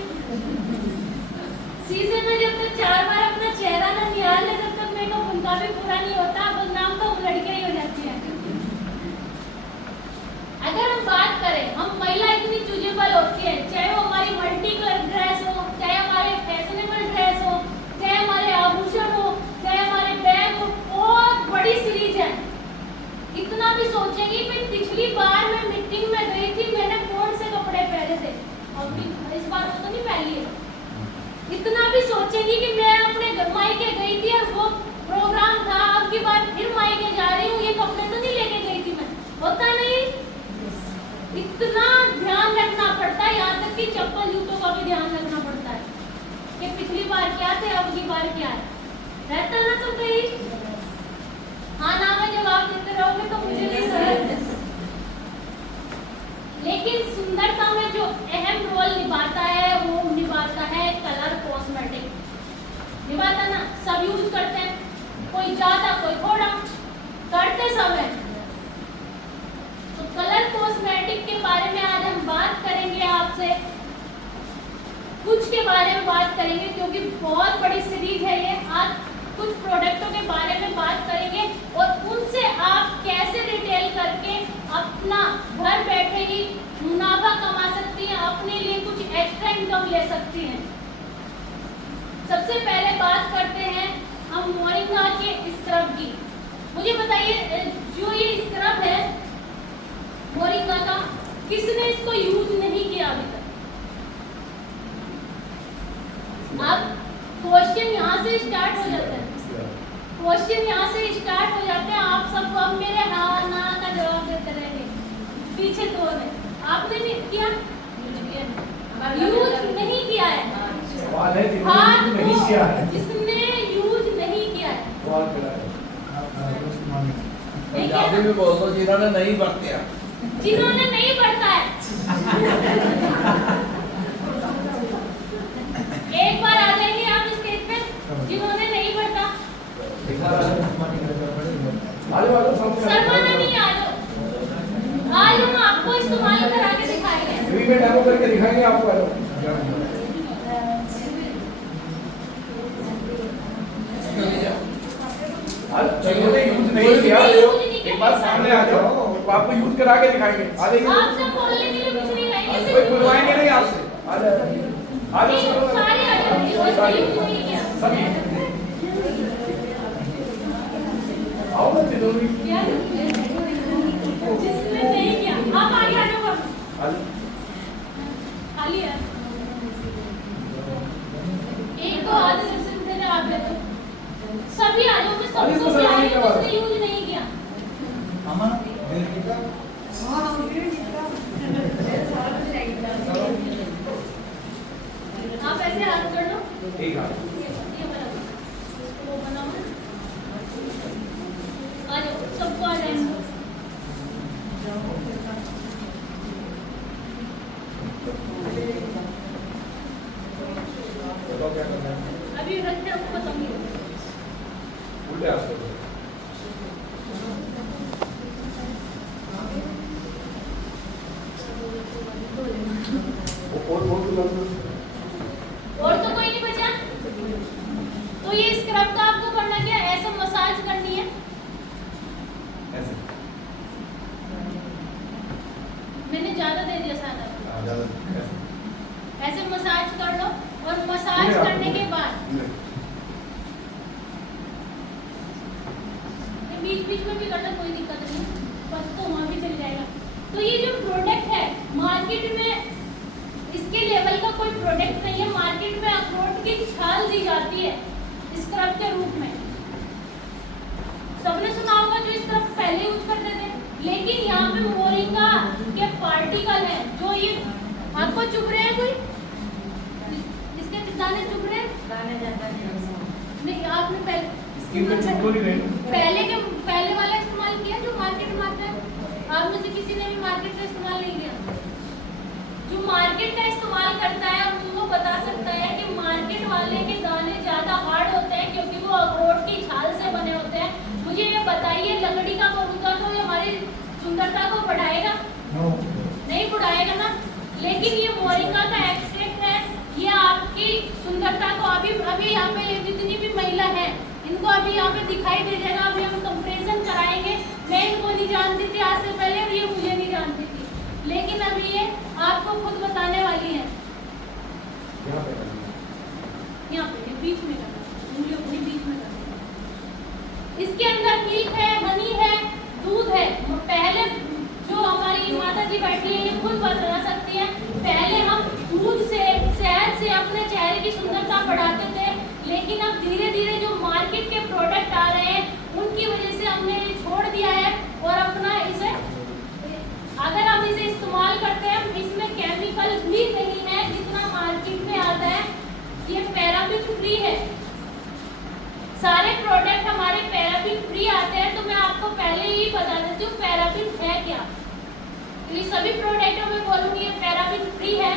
शीशे में जब तक 4 बार अपना चेहरा ना निहार ले तब तक मेकअप उनका भी पूरा नहीं होता, बदनाम तो लड़कियां ही हो जाती है। अगर हम बात करें, हम महिला इतनी चूजेबल होती है, चाहे वो हमारी मल्टी कलर ड्रेस हो, चाहे हमारे फैशनेबल ड्रेस हो, चाहे हमारे आभूषण हो, चाहे हमारे बैग हो, बहुत बड़ी सीरीज है। इतना भी सोचेंगी कि पिछली बार मैं मीटिंग में गई थी, मैंने कौन से कपड़े पहने थे, और इस बार वो तो नहीं पहन लिए। इतना भी सोचेंगी कि मैं अपने मायके गई थी और वो प्रोग्राम था, अब की बार फिर मायके जा रही हूँ, ये कपड़े तो नहीं लेके गई थी मैं। होता नहीं, इतना ध्यान रखना पड़ता है, यहाँ तक कि चप्पल जूतों का भी ध्यान रखना पड़ता है कि पिछली बार क्या थे, अब की बार क्या है। रहता ना तुम कहीं हाँ ना में जवाब देते रहोगे तो मुझे नहीं समझ। लेकिन सुंदरता में जो अहम रोल निभाता है वो निभाता है कलर कॉस्मेटिक। निभाता ना, सब यूज करते हैं, कोई ज्यादा कोई थोड़ा, करते सब है। तो कलर कॉस्मेटिक के बारे में आज हम बात करेंगे आपसे, कुछ के बारे में बात करेंगे क्योंकि बहुत बड़ी सीरीज है ये। आज कुछ प्रोडक्टों के बारे में बात करेंगे और उनसे आप कैसे रिटेल करके अपना घर बैठे ही मुनाफा कमा सकती हैं, अपने लिए कुछ एक्स्ट्रा इनकम ले सकती हैं। सबसे पहले बात करते हैं हम मोरिंगा के स्क्रब की। मुझे बताइए, जो ये स्क्रब है मोरिंगा का, किसने इसको यूज नहीं किया अभी तक? अब क्वेश्चन यहाँ से स्टार्ट हो जाता है, क्वेश्चन यहाँ से स्टार्ट हो जाते हैं। आप सब अब मेरे हाँ ना का जवाब देते रहेंगे, पीछे तो है। आपने नहीं किया, यूज नहीं किया है। हाँ, जिसने यूज नहीं किया है पंजाबी में बोल दो, जिन्होंने नहीं बरतिया, जिन्होंने नहीं पढ़ता है। एक बार आ जाएंगे आप स्टेज पे, जिन्होंने नहीं पढ़ता। शर्माना नहीं, आज हम आपको इस्तेमाल करा के दिखाएंगे। डेमो करके दिखाएंगे आपको। जिन्होंने यूज नहीं किया एक बार सामने आ जाओ, तो आपको यूज करा के दिखाएंगे। आ जाइए, आपसे बोलने के लिए कुछ नहीं है, कोई बुलवाएंगे नहीं आपसे। आ जाओ, आ जाओ, सारे आ जाओ, जिन्होंने यूज नहीं किया। सभी आओ ना, जिन्होंने जिसने नहीं किया, आप आगे आ जाओ। खाली है, एक तो आधे सेक्शन में आप ले दो, सभी आ जाओ। मैं सबको बुला रही हूँ, जिसने यूज नहीं किया। आप ऐसे हाथ कर लो, ठीक है। ये बना दो, इसको वो बनाओ ना। आ जाओ, सबको आ जाएंगे। अभी रखते आपको बताऊंगी। उल्टे हाथ से और तो कोई नहीं बचा। तो ये स्क्रब का आपको करना क्या, ऐसे मसाज करनी है। ऐसे मैंने ज्यादा दे दिया सादा। ऐसे मसाज कर लो और मसाज करने के बाद बीच बीच में भी करना, कोई दिक्कत नहीं, बस तो वहाँ भी चल जाएगा। तो ये जो प्रोडक्ट है मार्केट में, इसके लेवल का कोई प्रोडक्ट नहीं है मार्केट में। अखरोट की छाल दी जाती है स्क्रब के रूप में। सबने सुना होगा जो स्क्रब पहले यूज करते थे, लेकिन यहाँ पे मोरिंगा के पार्टिकल है जो ये आपको चुभ रहे हैं, कोई इसके दाने चुभ रहे हैं? दाने ज्यादा नहीं, आपने स्किन पे चुभ तो नहीं रही। पहले वाला इस्तेमाल किया जो मार्केट में आता है? आप में से किसी ने भी मार्केट का इस्तेमाल नहीं किया? जो मार्केट का इस्तेमाल करता है उनको बता सकता है कि मार्केट वाले के दाने ज्यादा हार्ड होते हैं क्योंकि वो अखरोट की छाल से बने होते हैं। मुझे ये बताइए, लकड़ी का पौधा तो ये हमारी सुंदरता को बढ़ाएगा? नहीं बढ़ाएगा ना। लेकिन ये मोरिंगा का एक्सट्रैक्ट है, ये आपकी सुंदरता को अभी यहाँ पे ये जितनी भी महिला है इनको अभी यहाँ पे दिखाई दे जाएगा। अभी हम कंपैरिजन कराएंगे। मैं इनको नहीं जानती थी आज से पहले और ये मुझे नहीं जानती थी, लेकिन अभी ये आपको खुद बताने वाली है। यहाँ पे बीच में करना, उंगलियों को बीच में करना। इसके अंदर मिल्क है, हनी है, दूध है। पहले जो हमारी माता जी बैठी है ये खुद बता सकती है। पहले हम दूध से, शहद से अपने चेहरे की सुंदरता बढ़ाते थे, लेकिन अब धीरे धीरे जो मार्केट के प्रोडक्ट आ रहे हैं उनकी वजह से हमने छोड़ दिया है और अपना इसे, अगर हम इसे इस्तेमाल करते हैं, इसमें केमिकल भी नहीं है जितना मार्केट में आता है। ये पैराबिन फ्री है, सारे प्रोडक्ट हमारे पैराबिन फ्री आते हैं। तो मैं आपको पहले ही बता देती हूँ पैराबिन है क्या। तो ये सभी प्रोडक्टों में बोलूँगी ये पैराबिन फ्री है,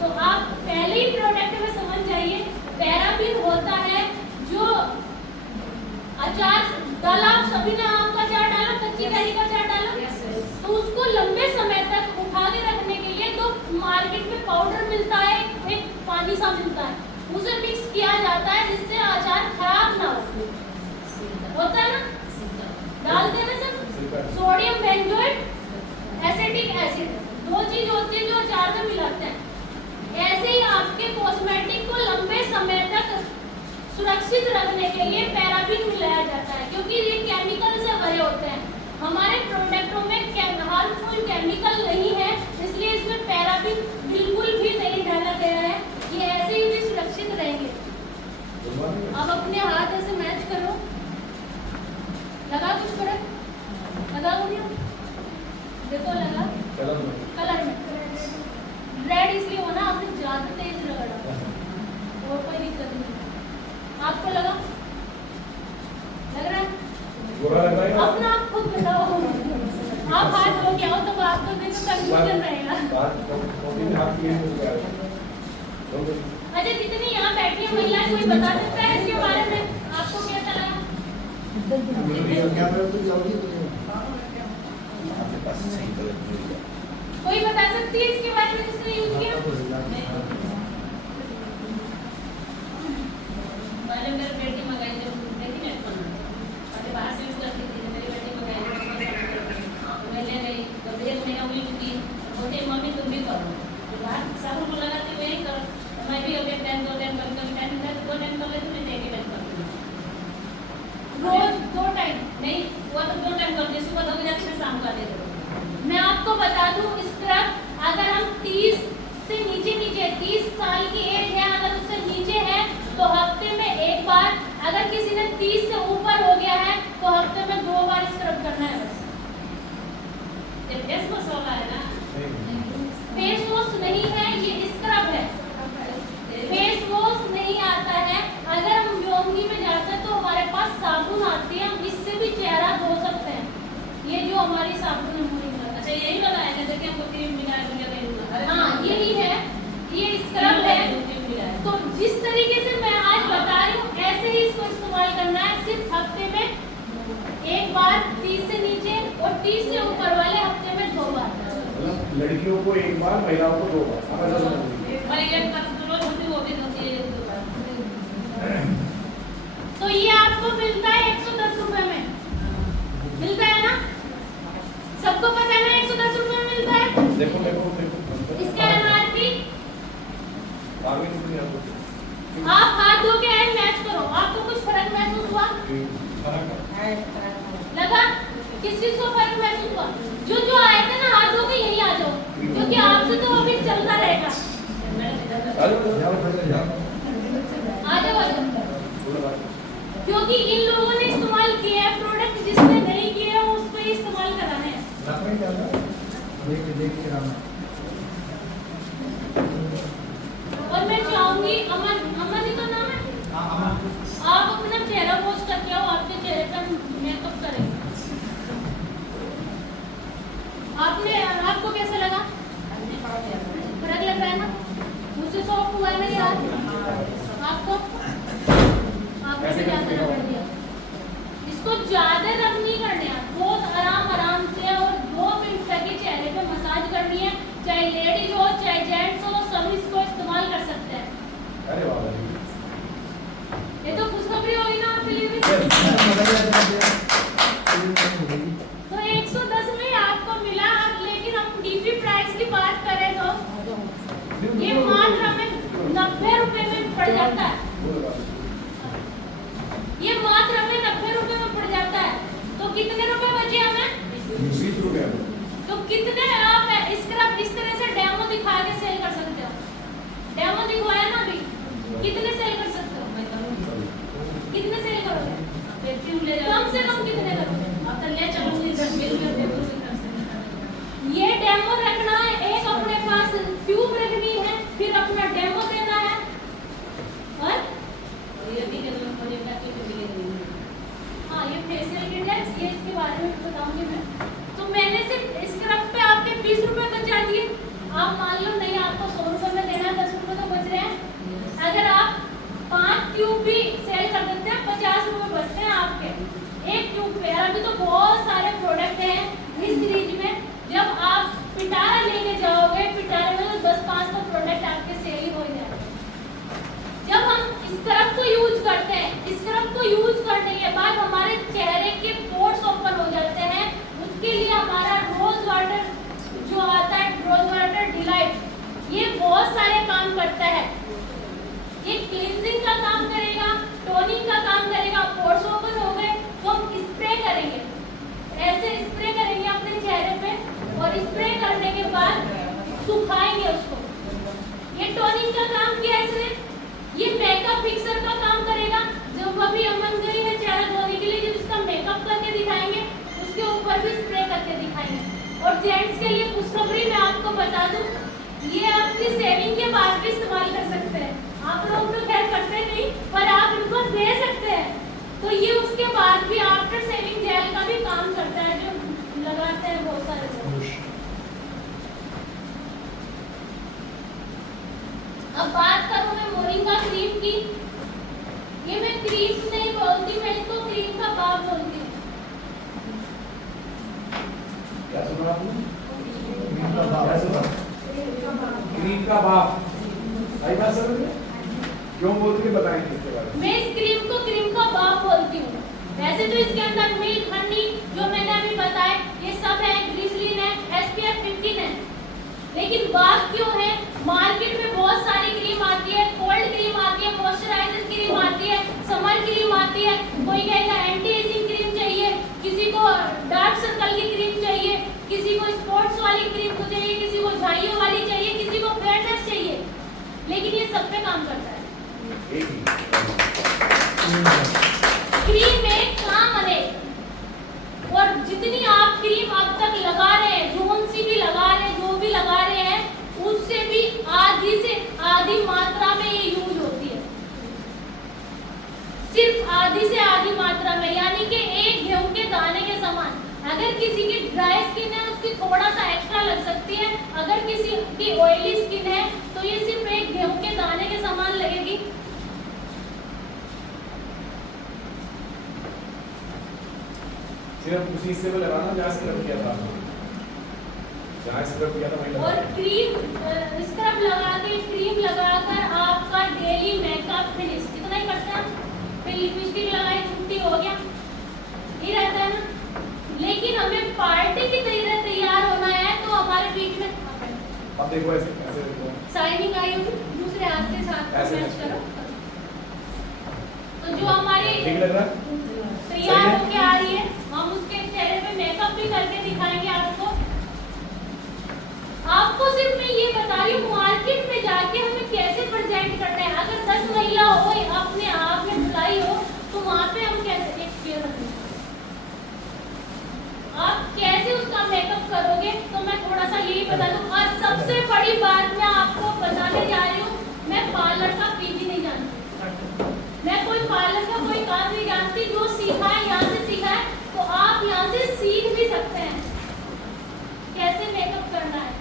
तो आप पहले ही प्रोडक्ट में समझ जाइए। पैराबिन होता है जो अचार डाला, सभी ने आम का अचार डाला, कच्ची कैरी का अचार डाला, तो उसको लंबे समय तक उठा के रखने के लिए तो मार्केट में पाउडर मिलता है, एक पानी सा मिलता है, उसे मिक्स किया जाता है जिससे अचार खराब ना हो। होता है ना, डालते हैं ना sir, sodium benzoate, acetic acid, दो चीज होती है जो अचार में मिलाते हैं। ऐसे ही आपके कॉस्मेटिक को लंबे समय तक सुरक्षित रखने के लिए पैराबिन मिलाया जाता है, क्योंकि ये केमिकल से भरे होते हैं। हमारे प्रोडक्टों में हार्मफुल केमिकल नहीं है, इसलिए इसमें पैराबिन बिल्कुल भी नहीं डाला गया है। ये ऐसे ही भी सुरक्षित रहेंगे। अब अपने हाथ ऐसे मैच करो, लगा कुछ प्रोडक्ट, लगा हो गया, देखो लगा कलर में रेड इसलिए होना आपने ज्यादा तेज रगड़ा, और कोई दिक्कत नहीं। आपको लगा, लग रहा है? अपना आप खुद बताओ। आप हाथ धो के आओ तो आपको देखो कंफ्यूजन रहेगा। अच्छा, जितनी यहाँ बैठी है महिला, कोई बता सकता है इसके बारे में आपको कैसा लगा? कोई बता सकती है इसके बारे में जिसने यूज किया? पहले मेरी बेटी मंगाई थी, देखी मैं फोन अरे बाहर से यूज करती थी, मेरी बेटी मंगाई तो मैं ले गई, तो 1 महीना यूज की, बोलते मम्मी तुम भी करो, तो बाहर साबुन को लगाती मैं ही करो, तो मैं भी अभी टाइम कर लेती, मैं देखी मैं करती हूँ रोज 2 टाइम नहीं, वो तो 2 टाइम करती है, सुबह 2 जाती है, शाम को आते थे। मैं आपको बता दूं, स्क्रब अगर हम 30 से नीचे 30 साल की एज है, अगर उससे नीचे है तो हफ्ते में 1 बार, अगर किसी ने 30 से ऊपर हो गया है तो हफ्ते में 2 बार स्क्रब करना है बस। ये फेस वॉश वाला है ना? फेस वॉश नहीं है, ये स्क्रब है। फेस वॉश नहीं आता है। अगर हम योगी में जाते हैं तो हमारे पास साबुन आती है, हम इससे भी चेहरा धो सकते हैं। ये जो हमारी साबुन है मोरिंगा, अच्छा यही वाला है ना, देखिए हमको क्रीम मिला है, हाँ यही है, ये स्क्रब है। तो जिस तरीके से मैं आज बता रही हूँ ऐसे ही इसको इस्तेमाल करना है, सिर्फ हफ्ते में 1 बार 30 से नीचे, और 30 से ऊपर वाले हफ्ते में 2 बार। लड़कियों को 1 बार, महिलाओं को 2 बार। तो ये आपको मिलता है 110 रुपए में, मिलता है ना? सबको पता है ना 110 रुपए में मिलता है। देखो इसका MRP आप हाथ धो के आए, मैच करो, आपको कुछ फर्क महसूस हुआ? लगा? किस चीज को फर्क महसूस हुआ? जो आए थे ना हाथ धो के यही आ जाओ, क्योंकि आपसे तो अभी चलता रहेगा। क्योंकि इन लोगों ने इस्तेमाल किया है प्रोडक्ट, जिसने नहीं किया है उस पर इस्तेमाल कराने हैं। और मैं चाहूंगी अमन, अमन ही तो नाम है, आप अपना चेहरा पोस्ट करके आओ, आपके चेहरे पर मेकअप करेंगे। आपको कैसा लगा? फर्क लग रहा है ना? मुझसे सॉफ्ट हुआ है ना यार? आपको भी ज्यादा कर दिया। इसको ज्यादा रब नहीं करने हैं, बहुत आराम से और 2 मिनट तक ही चेहरे पे मसाज करनी है। चाहे लेडीज हो चाहे जेंट्स हो, सभी इसको इस्तेमाल कर सकते हैं। अरे वाह, ये तो खुशखबरी होगी ना आपके लिए भी। तो 110 में आपको मिला, लेकिन हम डीपी प्राइस की बात करें तो ये मात्र हमें 90 रुपए में पड़ जाता है। ये मात्र हमें 90 रुपए में पड़ जाता है। तो कितने रुपए बचे हमें? 20 रुपए। तो कितने आप स्क्रब इस तरह से डेमो दिखा के सेल कर सकते हो? डेमो दिखवाया ना अभी, कितने सेल कर सकते हो? कितने सेल करोगे? कम से कम कितने करोगे? अब तो ले चलूंगी 10 मिल में देखो। ये डेमो रखना है, एक अपने पास ट्यूब रखनी है, फिर अपना डेमो देना है। और ये भी के मुझे क्या की भी हाँ, ये फेशियल किट है, ये इसके बारे में बताऊंगी मैं। तो मैंने सिर्फ स्क्रब पे आपके 20 रुपए बचा दिए। आप मान लो नहीं, आपको 100 रुपए में देना है, 10 रुपए तो बच रहे हैं। अगर आप 5 ट्यूब भी सेल कर देते हैं, 50 रुपए बचते हैं आपके एक ट्यूब पे। अभी तो बहुत सारे प्रोडक्ट हैं इस सीरीज में। जब आप पिटारा लेके जाओगे, पिटारे में तो 10-5 तो प्रोडक्ट आपके सेल ही हो जाए। जब हम स्क्रब को यूज करते हैं, स्क्रब को यूज करने के बाद हमारे चेहरे के पोर्स ओपन हो जाते हैं। उसके लिए हमारा रोज वाटर जो आता है, रोज वाटर डिलाइट, ये बहुत सारे काम करता है। ये क्लींजिंग का काम करेगा, टोनिंग का काम करेगा। पोर्स ओपन हो गए तो हम स्प्रे करेंगे, ऐसे स्प्रे करेंगे अपने चेहरे पे, और स्प्रे करने के बाद सुखाएंगे उसको। ये टोनिंग का काम किया इसने। ये मेकअप फिक्सर का काम करेगा। जब अभी अमन गई है चेहरा धोने के लिए, जब इसका मेकअप करके दिखाएंगे, उसके ऊपर भी स्प्रे करके दिखाएंगे। और जेंट्स के लिए खुशखबरी मैं आपको बता दूं, ये आपकी सेविंग के बाद भी इस्तेमाल कर सकते हैं। आप लोग तो खैर करते नहीं, पर आप इनको दे सकते हैं। तो ये उसके बाद भी आफ्टर सेविंग जेल का भी काम करता है, जो लगाते हैं बहुत सारे लोग। अब बात करूं मैं मोरिंगा क्रीम की। ये मैं क्रीम नहीं बोलती, मैं इसको क्रीम का बाप बोलती हूँ। क्या सुना आपने? क्रीम का बाप। सही बात समझ गए? क्यों बोलते हैं बताएंगे इसके बारे में। मैं इस क्रीम को क्रीम का बाप बोलती हूँ। वैसे तो इसके अंदर मिल्क, हनी, जो मैंने अभी बताया, ये सब है, ग्लिसरीन है, SPF 15 है। लेकिन बाप क्यों है? मार्केट में बहुत सारी क्रीम आती है, कोल्ड क्रीम आती है, मॉइस्चराइजर क्रीम आती है, समर क्रीम आती है। कोई कहेगा एंटी एजिंग क्रीम चाहिए, किसी को डार्क सर्कल की क्रीम चाहिए, किसी को स्पॉट्स वाली क्रीम को चाहिए, किसी को झाइयों वाली चाहिए, किसी को फेयरनेस चाहिए। लेकिन ये सब पे काम करता है। क्रीम एक काम अनेक। और जितनी आप क्रीम अब तक लगा रहे हैं, जोन सी भी लगा रहे हैं, जो भी लगा रहे हैं, उससे भी आधी से आधी मात्रा में ये यूज होती है। सिर्फ आधी से आधी मात्रा में, यानी कि एक गेहूं के दाने के समान। अगर किसी की ड्राई स्किन है, उसकी थोड़ा सा एक्स्ट्रा लग सकती है। अगर किसी की ऑयली स्किन है, तो ये सिर्फ एक गेहूं के दाने के समान लगेगी। सिर्फ उसी हिस्से में लगाना जहाँ स्क्रब किया था, जहाँ स्क्रब किया था वहीं और लगाना। क्रीम स्क्रब लगा के, क्रीम लगाकर आपका डेली मेकअप फिनिश कितना ही करते हैं। फिर लिपस्टिक लगाई, छुट्टी हो गया, ये रहता है ना। लेकिन हमें पार्टी की तरह तैयार होना है, तो हमारे बीच में अब देखो ऐसे देखो। शाइनिंग आई होगी, दूसरे हाथ के साथ ऐसे मैच करो। तो जो हमारी ठीक लग रहा है? तैयार होके आ रही है, हम उसके चेहरे पे मेकअप भी करके दिखाएंगे आपको। आपको सिर्फ मैं ये बता रही हूँ, मार्केट में जाके हमें कैसे प्रेजेंट करना है। अगर 10 महिला हो, अपने आप में धुलाई हो, तो वहाँ पे बता दूं। और सबसे बड़ी बात मैं आपको बताने जा रही हूँ, मैं पार्लर का पीजी नहीं जानती, मैं कोई पार्लर का कोई काम नहीं जानती। जो सीखा है यहाँ से सीखा है, तो आप यहाँ से सीख भी सकते हैं कैसे मेकअप करना है।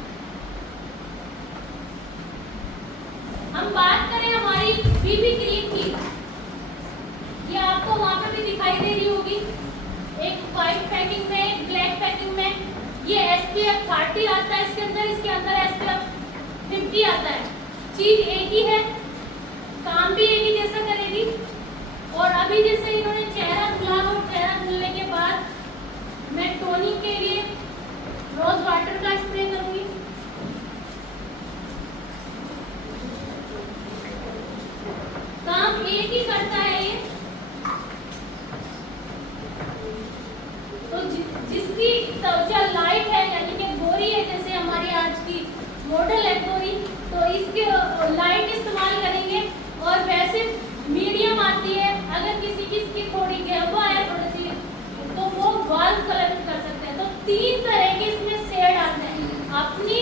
हम बात करें हमारी बीबी क्रीम की, ये आपको वहां पे भी दिखाई दे रही होगी, एक व्हाइट पैकिंग में, एक ब्लैक पैकिंग में। ये SPF 30 आता है इसके अंदर SPF 50 आता है। चीज एक ही है, काम भी एक ही जैसा करेगी। और अभी जैसे इन्होंने चेहरा धुला, और चेहरा धुलने के बाद मैं टोनिंग के लिए रोज वाटर का स्प्रे करूंगी। काम एक ही करता है ये। तो जिसकी त्वचा लाइट है, यानी कि गोरी है, जैसे हमारी आज की मॉडल है गोरी, तो इसके लाइट इस्तेमाल करेंगे। और वैसे मीडियम आती है, अगर किसी की स्किन थोड़ी गहरा है थोड़ी सी, तो वो बाल कलेक्ट कर सकते हैं। तो 3 तरह के इसमें शेड आते हैं, अपनी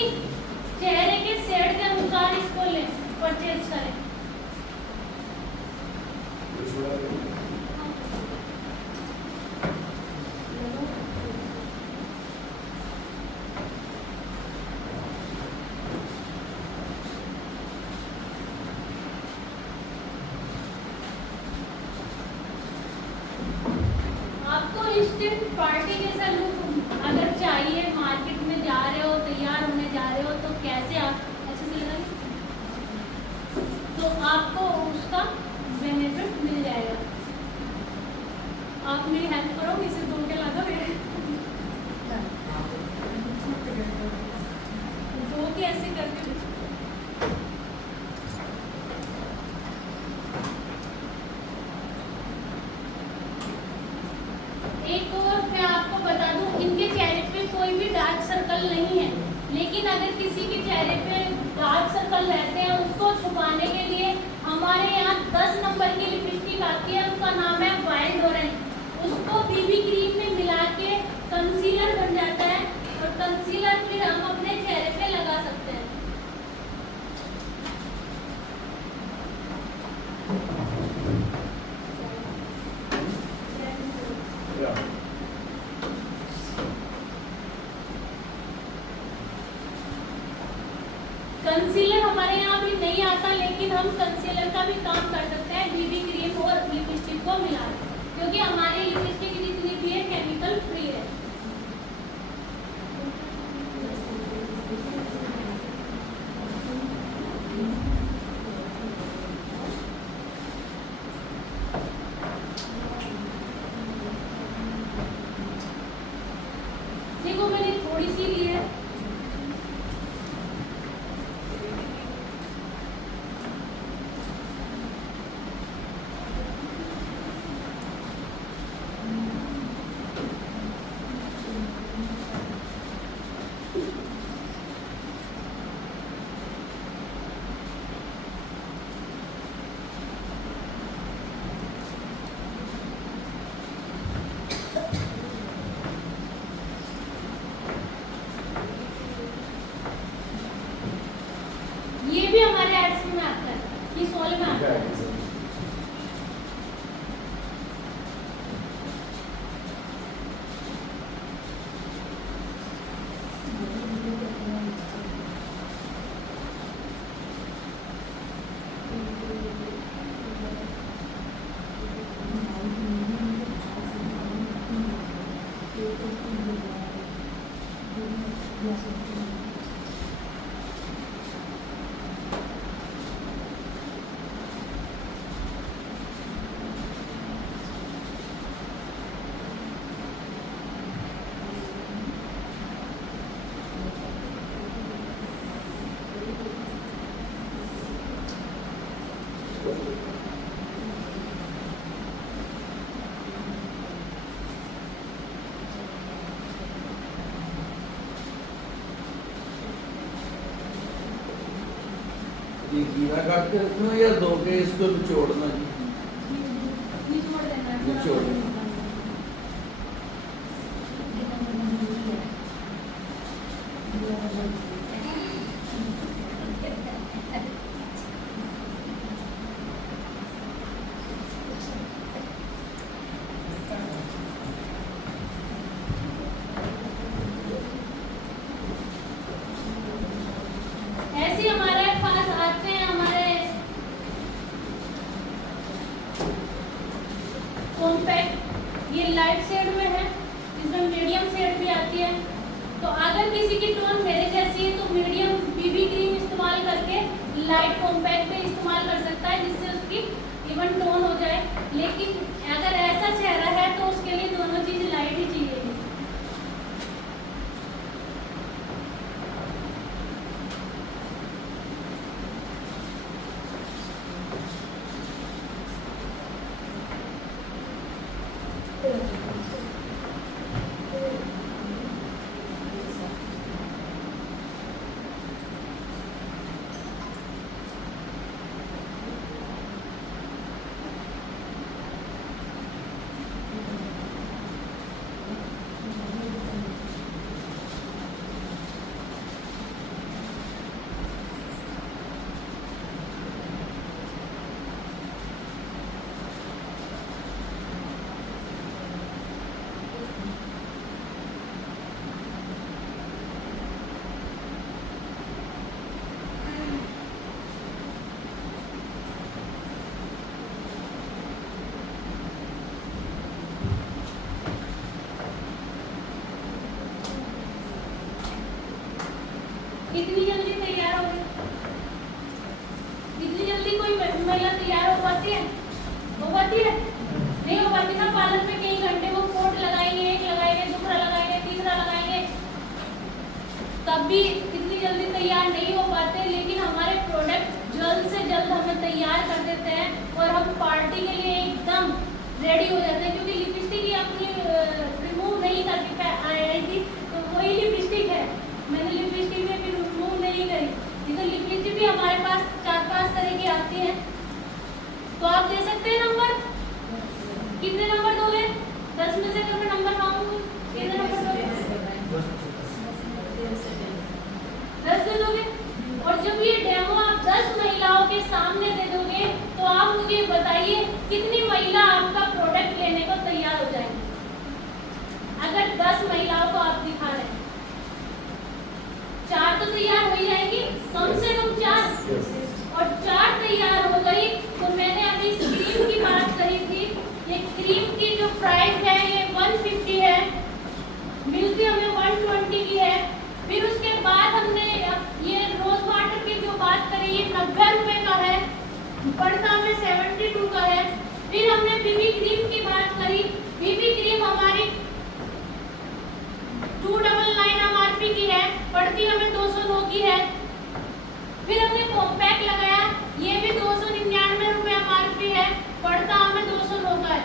चेहरे के शेड के अनुसार इसको लें, परचेज करें। आपको इंस्टेंट पार्टी जैसा लुक अगर चाहिए, मार्केट में जा रहे हो, तैयार होने जा रहे हो, तो कैसे आप अच्छे से लगाएंगे, तो आपको उसका बेनिफिट मिल जाएगा। आप मेरी हेल्प करो, इसे धो के ला दो, धो के ऐसे करके। एक और मैं आपको बता दूं, इनके चेहरे पे कोई भी डार्क सर्कल नहीं है, लेकिन अगर किसी के चेहरे पे डार्क सर्कल रहते हैं, उसको छुपाने के लिए हमारे यहाँ 10 नंबर की लिपस्टिक आती है, उसका नाम है वाइल्ड ऑरेंज। उसको बीबी क्रीम में मिला के कंसीलर बन जाता है, और कंसीलर फिर हम अपने चेहरे पे लगा सकते हैं। कंसीलर हमारे यहाँ भी नहीं आता, लेकिन हम कंसीलर का भी काम कर सकते हैं बीबी क्रीम और लिपस्टिक को मिला के, क्योंकि हमारी लिपस्टिक जितनी भी है केमिकल फ्री है। देखो मैंने थोड़ी सी ली है, ये भी हमारे एड्स में आता है, ये सोल में आता है। ये गीला काट के रखना या धो के इसको निचोड़ना जी? निचोड़ देना है, निचोड़ देना। कॉम्पैक्ट, ये लाइट शेड में है, इसमें मीडियम शेड भी आती है। तो अगर किसी की टोन मेरे जैसी है तो मीडियम बीबी क्रीम इस्तेमाल करके लाइट कॉम्पैक्ट पे इस्तेमाल कर सकता है, जिससे उसकी इवन टोन हो जाए। लेकिन अगर ऐसा चेहरा है तो उसके लिए दोनों चीज़ लाइट ही चाहिए। इतनी जल्दी तैयार हो गई? इतनी जल्दी कोई महिला तैयार हो पाती है? हो पाती है? नहीं हो पाती ना। पार्लर में कई घंटे वो कोट लगाएंगे, एक लगाएंगे, दूसरा लगाएंगे, तीसरा लगाएंगे, तब भी इतनी जल्दी तैयार नहीं हो पाते। लेकिन हमारे प्रोडक्ट जल्द से जल्द हमें तैयार कर देते हैं और हम पार्टी के लिए एकदम रेडी हो जाते हैं। क्योंकि लिपस्टिक ही अपनी रिमूव नहीं करके आई थी, तो वही लिपस्टिक है, मैंने लिपस्टिक में भी रिमूव नहीं करी। इधर लिपस्टिक भी हमारे पास 4-5 तरह की आती है। तो आप दे सकते हैं नंबर? कितने नंबर दोगे? 10 में से अगर मैं नंबर मांगूंगी कितने नंबर दोगे? 10 दे दोगे। और जब ये डेमो आप 10 महिलाओं के सामने दे दोगे तो आप मुझे बताइए कितनी महिला आपका प्रोडक्ट लेने को तैयार हो जाएंगी। अगर 10 महिलाओं को आप दिखा रहे हैं, 4 तो तैयार हो ही जाएंगी, कम से कम 4। और 4 तैयार हो गई तो मैंने अभी इस क्रीम की बात करी थी। ये क्रीम की जो प्राइस है ये 150 है, मिलती हमें 120 की है। फिर उसके बाद हमने ये रोज वाटर की जो बात करी ये 90 रुपए का है, पड़ता हमें 72 का है। फिर हमने बीबी क्रीम की बात करी, बीबी क्रीम हमारी 299 MRP की है, पड़ती हमें 209 की है। फिर हमने कॉम्पैक्ट लगाया, ये भी 299 रुपए MRP है, पड़ता हमें 209 का है।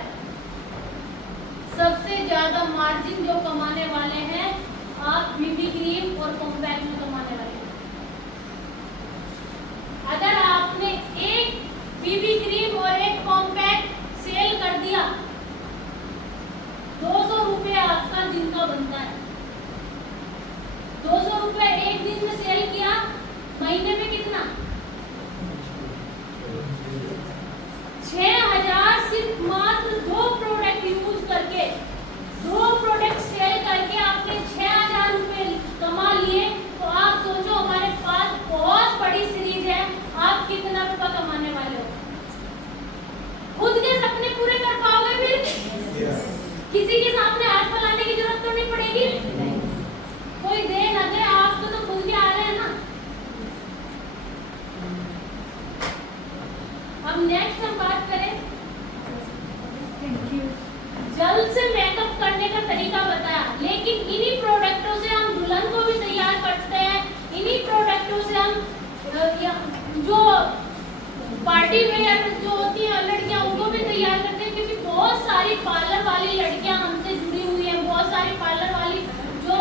सबसे ज्यादा मार्जिन जो कमाने वाले हैं आप बीबी क्रीम और कॉम्पैक्ट में कमाने वाले हैं। अगर आपने एक बीबी क्रीम और एक कॉम्पैक्ट सेल कर दिया, 200 रुपए आपका दिन का बनता है। 200 रुपए एक दिन में सेल किया, महीने में कितना? 6000। सिर्फ मात्र 2 प्रोडक्ट यूज करके, 2 प्रोडक्ट सेल करके आपने 6000 रुपए कमा लिए। तो आप सोचो हमारे पास बहुत बड़ी सीरीज है, आप कितना रुपया कमाने वाले हो? खुद के सपने पूरे कर पाओगे? फिर किसी के सामने हाथ फैलाने की जरूरत तो नहीं पड़ेगी। कोई दे ना दे, आपको तो खुद के आ रहे हैं ना। अब नेक्स्ट हम बात करें, जल्द से मेकअप करने का तरीका बताया। लेकिन इन्हीं प्रोडक्टों से हम दुल्हन को भी तैयार करते हैं, इन्हीं प्रोडक्टों से हम जो पार्टी वेयर जो होती हैं लड़कियां उनको भी तैयार करते हैं। क्योंकि बहुत सारी पार्लर वाली लड़कियां हमसे जुड़ी हुई हैं, बहुत सारी पार्लर वाली जो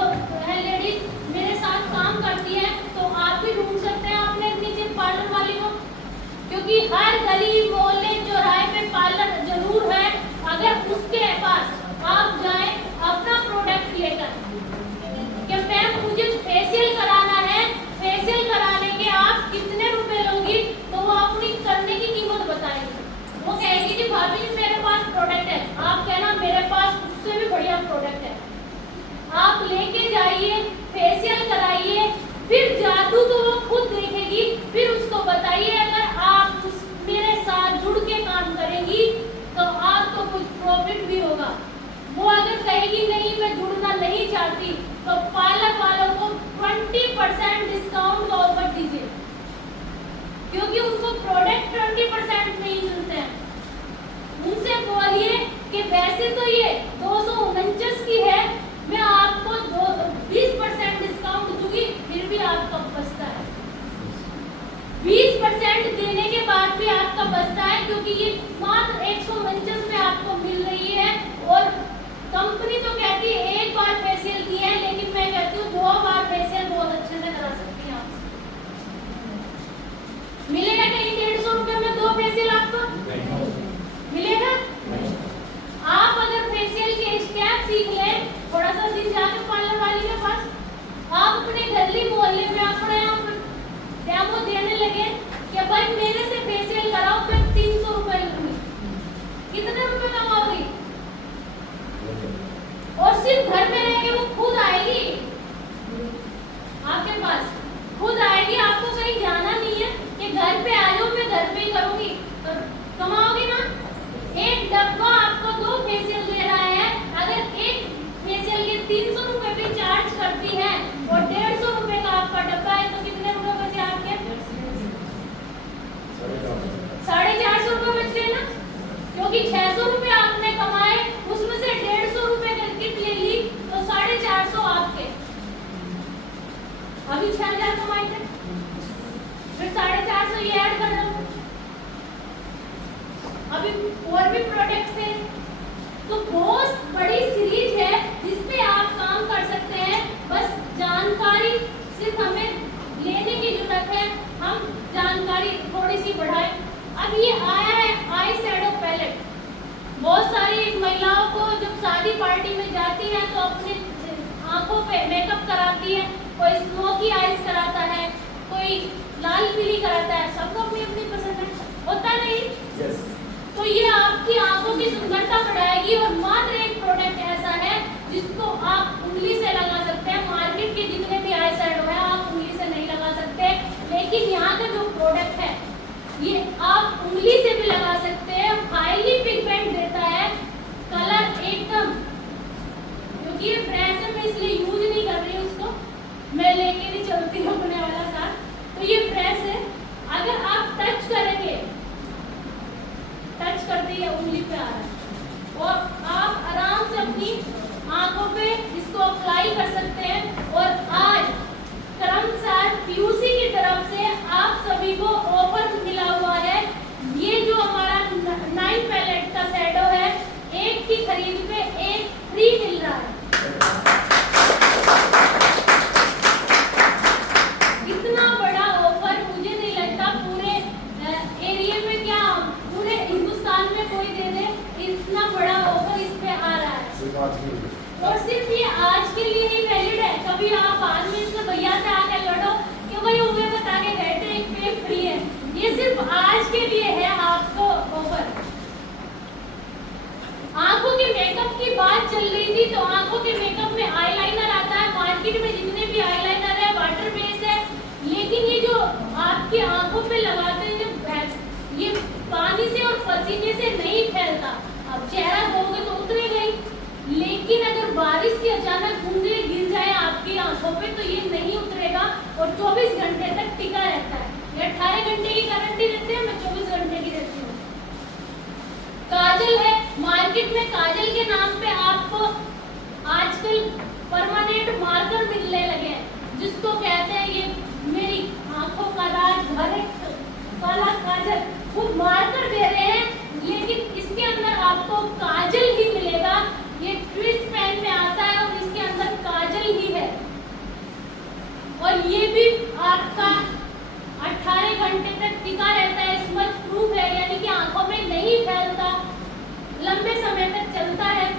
है लेडीज मेरे साथ काम करती है। तो आप भी ढूंढ सकते हैं अपने नीचे पार्लर वाली को, क्योंकि हर गली मोहल्ले चौराहे पे पार्लर जरूर है। अगर उसके पास आप जाएं अपना प्रोडक्ट लेकर कि मैम मुझे फेशियल कराना है, फेशियल कराने के आप कितने रुपए लोगी, तो वो अपनी करने की कीमत बताएगी। वो कहेगी कि भाभी जी मेरे पास प्रोडक्ट है, आप कहना मेरे पास उससे भी बढ़िया प्रोडक्ट है। आप लेके जाइए, फेशियल कराइए, फिर जादू तो वो खुद देखेगी। फिर उसको बताइए अगर आप मेरे साथ जुड़ के काम करेंगी तो आपको कुछ प्रॉब्लम प्रॉफिट भी होगा। वो अगर कहेगी नहीं मैं जुड़ना नहीं चाहती तो पार्लर वालों को 20% डिस्काउंट का ऑफर दीजिए, क्योंकि उनको प्रोडक्ट 20% में ही मिलते हैं। उनसे बोलिए कि वैसे तो ये 249 की है, मैं आपको 20% डिस्काउंट दूंगी, फिर भी आपका बचता है। 20% देने के बाद भी आपका बचता है, क्योंकि ये मात्र 149 में आपको मिल रही है। और कंपनी तो कहती है एक बार फेशियल किया है, लेकिन मैं कहती हूँ 2 बार फेशियल बहुत अच्छे से करा सकती हैं आप। मिलेगा कहीं 150 रुपए में 2 फेशियल आपको? मिलेगा? आप अगर फेशियल के स्टेप सीख लें, थोड़ा सा दिन जाकर पार्लर वाली के पास, आप अपने गली मोहल्ले में अपने आप डेमो देने लगे कि भाई मेरे से फेशियल कराओ, मैं 300 रुपए लूंगी। कितने रुपए कमाओगी? और सिर्फ घर में रह के वो खुद आएगी आपके पास, खुद आएगी, आपको कहीं जाना नहीं है कि घर पे आ जाओ मैं घर पे ही करूंगी, तो कमाओगे ना। एक डब्बा आपको 2 फेशियल दे रहा है, अगर एक फेशियल के 300 रुपए भी चार्ज करती है और 150 रुपए का आपका डब्बा है, तो कितने रुपए बचे आपके? 450 रुपए बच गए ना, क्योंकि 600 रुपए आपने कमाए, उसमें से 150 रुपए का किट ले ली, तो 450 आपके। अभी 6000 कमाए थे, फिर 450 ये ऐड कर दो। अभी और भी प्रोडक्ट्स थे, तो बहुत बड़ी सीरीज है जिसपे आप काम कर सकते हैं। बस जानकारी सिर्फ हमें लेने की जरूरत है, हम जानकारी थोड़ी सी बढ़ाएं। अब ये आया है आई शैडो पैलेट। बहुत सारी महिलाओं को जब शादी पार्टी में जाती है तो अपने आंखों पे मेकअप कराती है, कोई स्मोकी आइज कराता है, कोई लाल पीली कराता है, सबको अपनी अपनी पसंद है, होता नहीं? Yes. तो ये आपकी आंखों की सुंदरता बढ़ाएगी। और मात्र एक प्रोडक्ट ऐसा है जिसको आप उंगली से लगा सकते हैं। मार्केट के जितने भी आई शैडो है आप उंगली से नहीं लगा सकते, लेकिन यहाँ का जो प्रोडक्ट है ये आप उंगली से भी लगा सकते हैं। हाईली पिगमेंट देता है, कलर एकदम, क्योंकि ये फ्रेश है मैं इसलिए यूज नहीं कर रही उसको, मैं लेके नहीं चलती हूँ अपने वाला साथ, तो ये फ्रेश है। अगर आप टच करेंगे, टच करते ही उंगली पे आ रहा है, और आप आराम से अपनी आंखों पे इसको अप्लाई कर सकते हैं। और आज क्रमशः पीयूसी की तरफ से आप सभी को ऑफर मिला हुआ है। ये जो हमारा 9 पैलेट का शैडो है, एक की खरीद पे एक फ्री मिल रहा है। इतना बड़ा ऑफर मुझे नहीं लगता पूरे एरिया में, क्या पूरे हिंदुस्तान में कोई दे दे, इतना बड़ा ऑफर इस पे आ रहा है। और सिर्फ ये आज के लिए ही वैलिड है, कभी आप बाद में इससे भैया से आके लड़ो कि भाई उन्हें बता के गए थे एक पे फ्री है। ये सिर्फ आज के लिए है आपको ऑफर। आंखों के मेकअप की बात चल रही थी, तो आंखों के मेकअप में आईलाइनर आता है। मार्केट में जितने भी आईलाइनर है वाटर बेस है, लेकिन ये जो आपकी आंखों पे लगाते हैं, जो ये पानी से और पसीने से नहीं फैलता। अब चेहरा धोगे तो उतरेगा ही, लेकिन अगर बारिश की अचानक बूंदें गिर जाए आपकी आंखों पे तो ये नहीं उतरेगा और 24 घंटे तक टिका रहता है। ये 18 घंटे की गारंटी देते हैं, मैं 24 घंटे की देती हूँ। काजल है, मार्केट में काजल के नाम पे आपको आजकल परमानेंट मार्कर मिलने लगे हैं, जिसको कहते हैं ये मेरी आंखों का राज भरे काला काजल, वो मार्कर दे रहे हैं, लेकिन इसके अंदर आपको काजल ही मिलेगा। ये ट्विस्ट पेन में आता है और इसके अंदर काजल ही है, और ये भी आपका 18 घंटे तक टिका रहता है, स्मच प्रूफ है, यानी कि आंखों में नहीं फैलता, लंबे समय तक चलता है।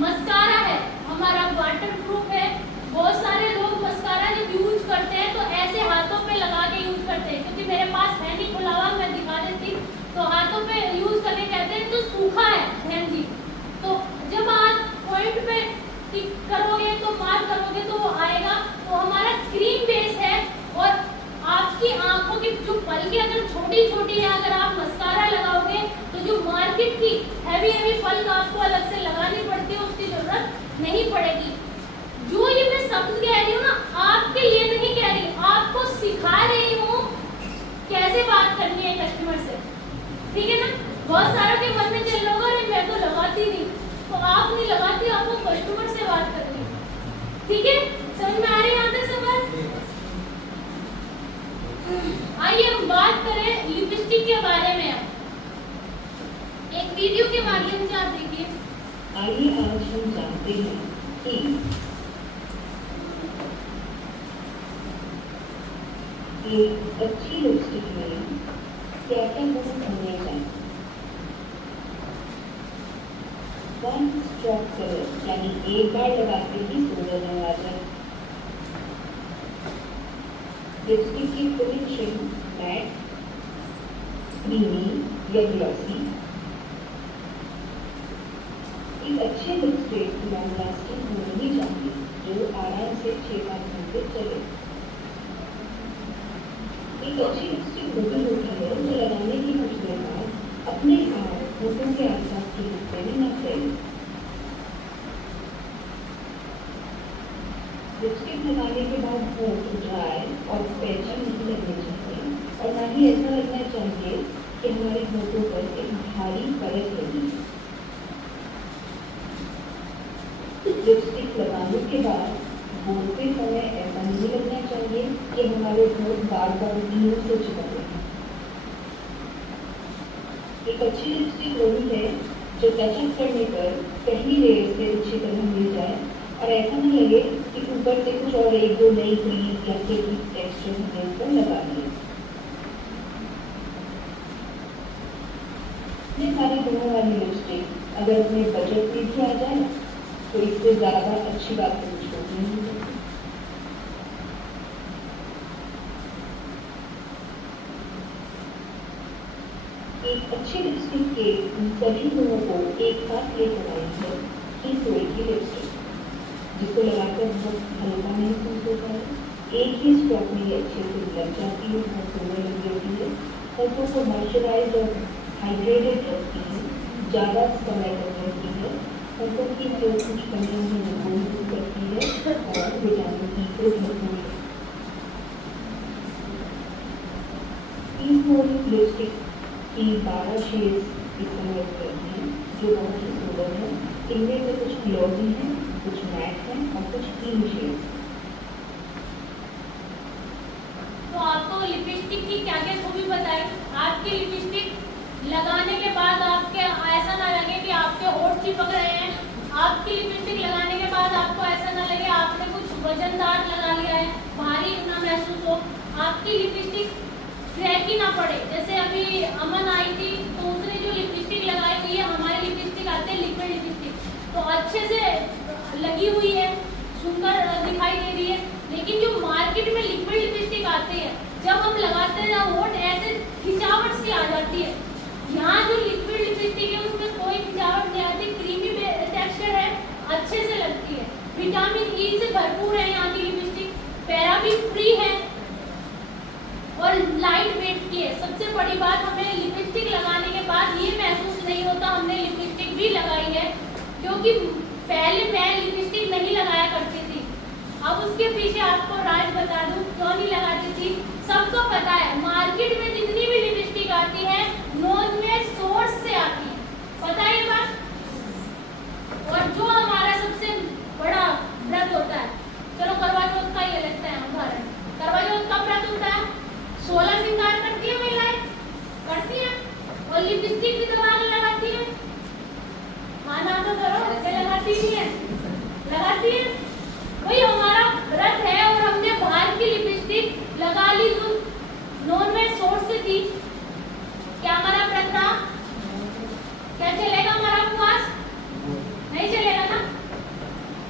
मस्कारा है हमारा, वाटर प्रूफ है। बहुत सारे लोग मस्कारा जब यूज करते हैं तो ऐसे हाथों पे लगा के यूज करते हैं, क्योंकि मेरे पास है नहीं खुला हुआ, मैं दिखा देती, तो हाथों पे यूज करके कहते हैं तो सूखा है बहन जी, तो जब आप पॉइंट पे टिक करोगे तो मार्क करोगे तो वो आएगा। तो हमारा क्रीम बेस है, और आपकी आंखों की जो पलकें अगर छोटी छोटी है, अगर आप मस्कारा लगाओगे तो जो मार्क मार्केट की हैवी फल आपको अलग से लगानी पड़ती है, उसकी जरूरत नहीं पड़ेगी। जो ये मैं शब्द कह रही हूँ ना, आपके लिए नहीं कह रही, आपको सिखा रही हूँ कैसे बात करनी है कस्टमर से, ठीक है ना। बहुत सारों के मन में चल रहा होगा, अरे मैं तो लगाती नहीं, तो आप नहीं लगाती, आपको कस्टमर से बात करनी है, ठीक है। समझ में आ रही है यहाँ तक सब बात? आइए हम बात करें लिपस्टिक के बारे में। अब एक वीडियो के माध्यम से आप देखिए। आइए आज हम जानते हैं कि एक अच्छी लिपस्टिक में क्या क्या गुण होने चाहिए। वन स्ट्रोक कलर यानी एक बार लगाते ही सुंदर रंग आ जाए। लिपस्टिक की फिनिशिंग मैट, क्रीमी या ग्लॉसी। एक अच्छी लिपस्टिक लॉन्ग लास्टिंग होनी ही चाहिए, जो आराम से 6-7 घंटे चले। एक अच्छी लिपस्टिक वो भी होती है जो लगाने की कुछ देर बाद अपने आप होठों के आसपास के हिस्से में न फैले। लिपस्टिक लगाने के बाद होठ ड्राई और स्पैची नहीं लगने चाहिए, और ना ही ऐसा लगना चाहिए कि हमारे होठों पर एक भारी परत लगी है। लिपस्टिक लगाने के बाद बोलते समय ऐसा नहीं लगना चाहिए कि हमारे होठ बार बार मुंह से चिपक रहे हैं। एक अच्छी लिपस्टिक वही है जो टचअप करने पर पहली लेयर से अच्छी तरह मिल जाए, और ऐसा नहीं लगे कि ऊपर से कुछ और 1-2 नई क्रीम या फिर टेक्सचर हमने ऊपर लगा दिए। ये सारी गुणों वाली लिपस्टिक अगर अपने बजट में भी आ जाए तो इससे ज्यादा अच्छी बात तो कुछ होती नहीं है। एक अच्छी लिपस्टिक के इन सभी गुणों को एक साथ लेकर आई है हीट ऑयल की लिपस्टिक, जिसको लगाकर बहुत हल्का महसूस होता है। एक ही स्ट्रोक में ये अच्छे से लग जाती है, बहुत सुंदर लग जाती है, होठों को मॉइस्चराइज और हाइड्रेटेड रखती है, ज़्यादा समय तक रहती है, होठों की जो कुछ कमियों में वो दूर करती है और विटामिन ई को भरपूर है। लिपस्टिक की 12 शेड्स इस समय उपलब्ध हैं, जो बहुत ही सुंदर है। इनमें से कुछ ग्लॉसी हैं, कुछ मैट हैं और कुछ क्रीम शेड्स। तो आपको लिपस्टिक की क्या क्या खूबी बताई। आपकी लिपस्टिक लगाने के बाद आपके ऐसा ना लगे कि आपके होठ चिपक रहे हैं। आपकी लिपस्टिक लगाने के बाद आपको ऐसा ना लगे आपने कुछ वजनदार लगा लिया है, भारी ना महसूस हो। आपकी लिपस्टिक क्रैकी ना पड़े। जैसे अभी अमन आई थी तो उसने जो लिपस्टिक लगाई हुई है, हमारी लिपस्टिक आते हैं लिक्विड लिपस्टिक, तो अच्छे से लगी हुई है, सुंदर दिखाई दे रही है। लेकिन जो मार्केट में लिक्विड लिपस्टिक आती है, जब हम लगाते हैं होठ ऐसे खिंचावट सी आ जाती है। यहाँ जो लिक्विड लिपस्टिक है उसमें कोई खिंचावट नहीं आती, क्रीमी टेक्सचर है, अच्छे से लगती है। विटामिन ई से भरपूर है यहाँ की लिपस्टिक, पैराबेन फ्री है और लाइट वेट की है। सबसे बड़ी बात, हमें लिपस्टिक लगाने के बाद ये महसूस नहीं होता हमने लिपस्टिक भी लगाई है, क्योंकि पहले मैं लिपस्टिक नहीं लगाया करती थी। अब उसके पीछे आपको राज बता दूं क्यों नहीं लगाती थी। सबको पता है मार्केट में जितनी भी लिपस्टिक आती है नॉन में सोर्स से आती है, पता है ये बात। और जो हमारा सबसे बड़ा व्रत होता है, चलो करवा चौथ का ये लगता है उदाहरण, करवा चौथ का व्रत होता है, 16 श्रृंगार करती है महिलाएं, करती हैं, और लिपस्टिक भी दबा के लगाती है। माना तो करो, ऐसे लगाती नहीं है, लगाती है। वही हमारा व्रत है और हमने बाहर की लिपस्टिक लगा ली जो नॉन में सोर्स से थी, क्या हमारा व्रत रहा? क्या चलेगा हमारा उपवास? नहीं चलेगा ना,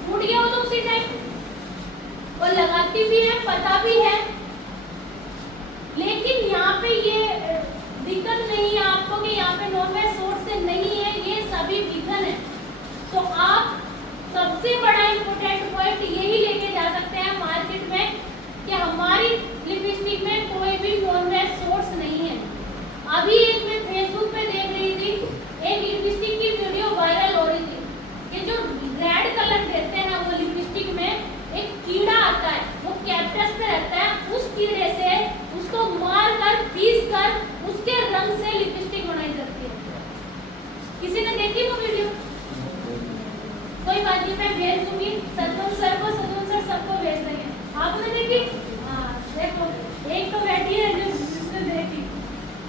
टूट गया वो तो उसी टाइम। और लगाती भी है, पता भी है, लेकिन यहाँ पे ये दिक्कत नहीं है आपको कि यहाँ पे नॉन वेज सोर्स से नहीं है, ये सभी विघन है। तो आप सबसे बड़ा इम्पोर्टेंट पॉइंट यही लेके जा सकते हैं मार्केट में कि हमारी लिपस्टिक में कोई भी नॉन वेज सोर्स नहीं है। अभी एक मैं फेसबुक पे देख रही थी, एक मैं भेज दूंगी सतवन सर को, सतवन सर सबको भेज देंगे। आपने देखी? हाँ देखो, एक तो बैठी है जो जिसने देखी।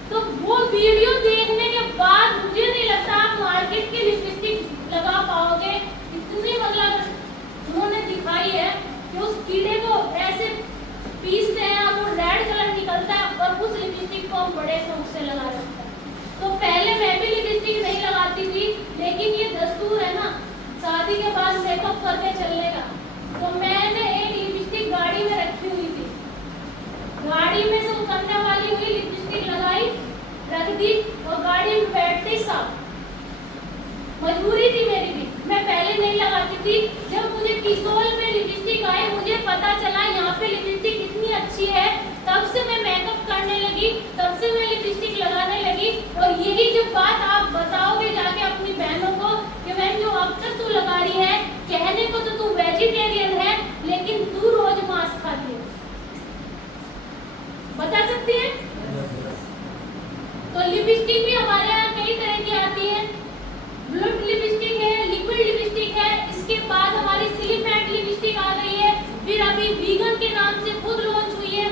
तो वो वीडियो देखने के बाद मुझे नहीं लगता आप मार्केट की लिपस्टिक लगा पाओगे। इतनी मतलब उन्होंने दिखाई है कि उस कीड़े को ऐसे पीसते हैं और वो रेड कलर निकलता है और उस लिपस्टिक को हम बड़े शौक से लगा रखते हैं। तो पहले मैं भी लिपस्टिक नहीं लगाती थी, लेकिन ये दस्तूर है ना शादी के बाद मेकअप करके चलने का। तो मैंने एक लिपस्टिक गाड़ी में रखी हुई थी, गाड़ी में से उतरने वाली हुई लिपस्टिक लगाई, रख दी और गाड़ी में बैठते साफ। मजबूरी थी मेरी भी, मैं पहले नहीं लगाती थी। जब मुझे किसोल में लिपस्टिक आई, मुझे पता चला यहाँ पे लिपस्टिक इतनी अच्छी है, तब से मैं मेकअप करने लगी, तब से मैं लिपस्टिक लगाने लगी। और यही जब बात आप बताओगे जाके अपनी बहनों को कि बहन जो अब तक तू लगा रही है, कहने को तो तू वेजिटेरियन है लेकिन तू रोज मांस खाती है, बता सकती है? तो लिपस्टिक भी हमारे यहाँ कई तरह की आती है। ब्लड लिपस्टिक है, लिक्विड लिपस्टिक है, इसके बाद हमारी स्लिम मैट लिपस्टिक आ गई है, फिर अभी वीगन के नाम से खुद लॉन्च हुई है।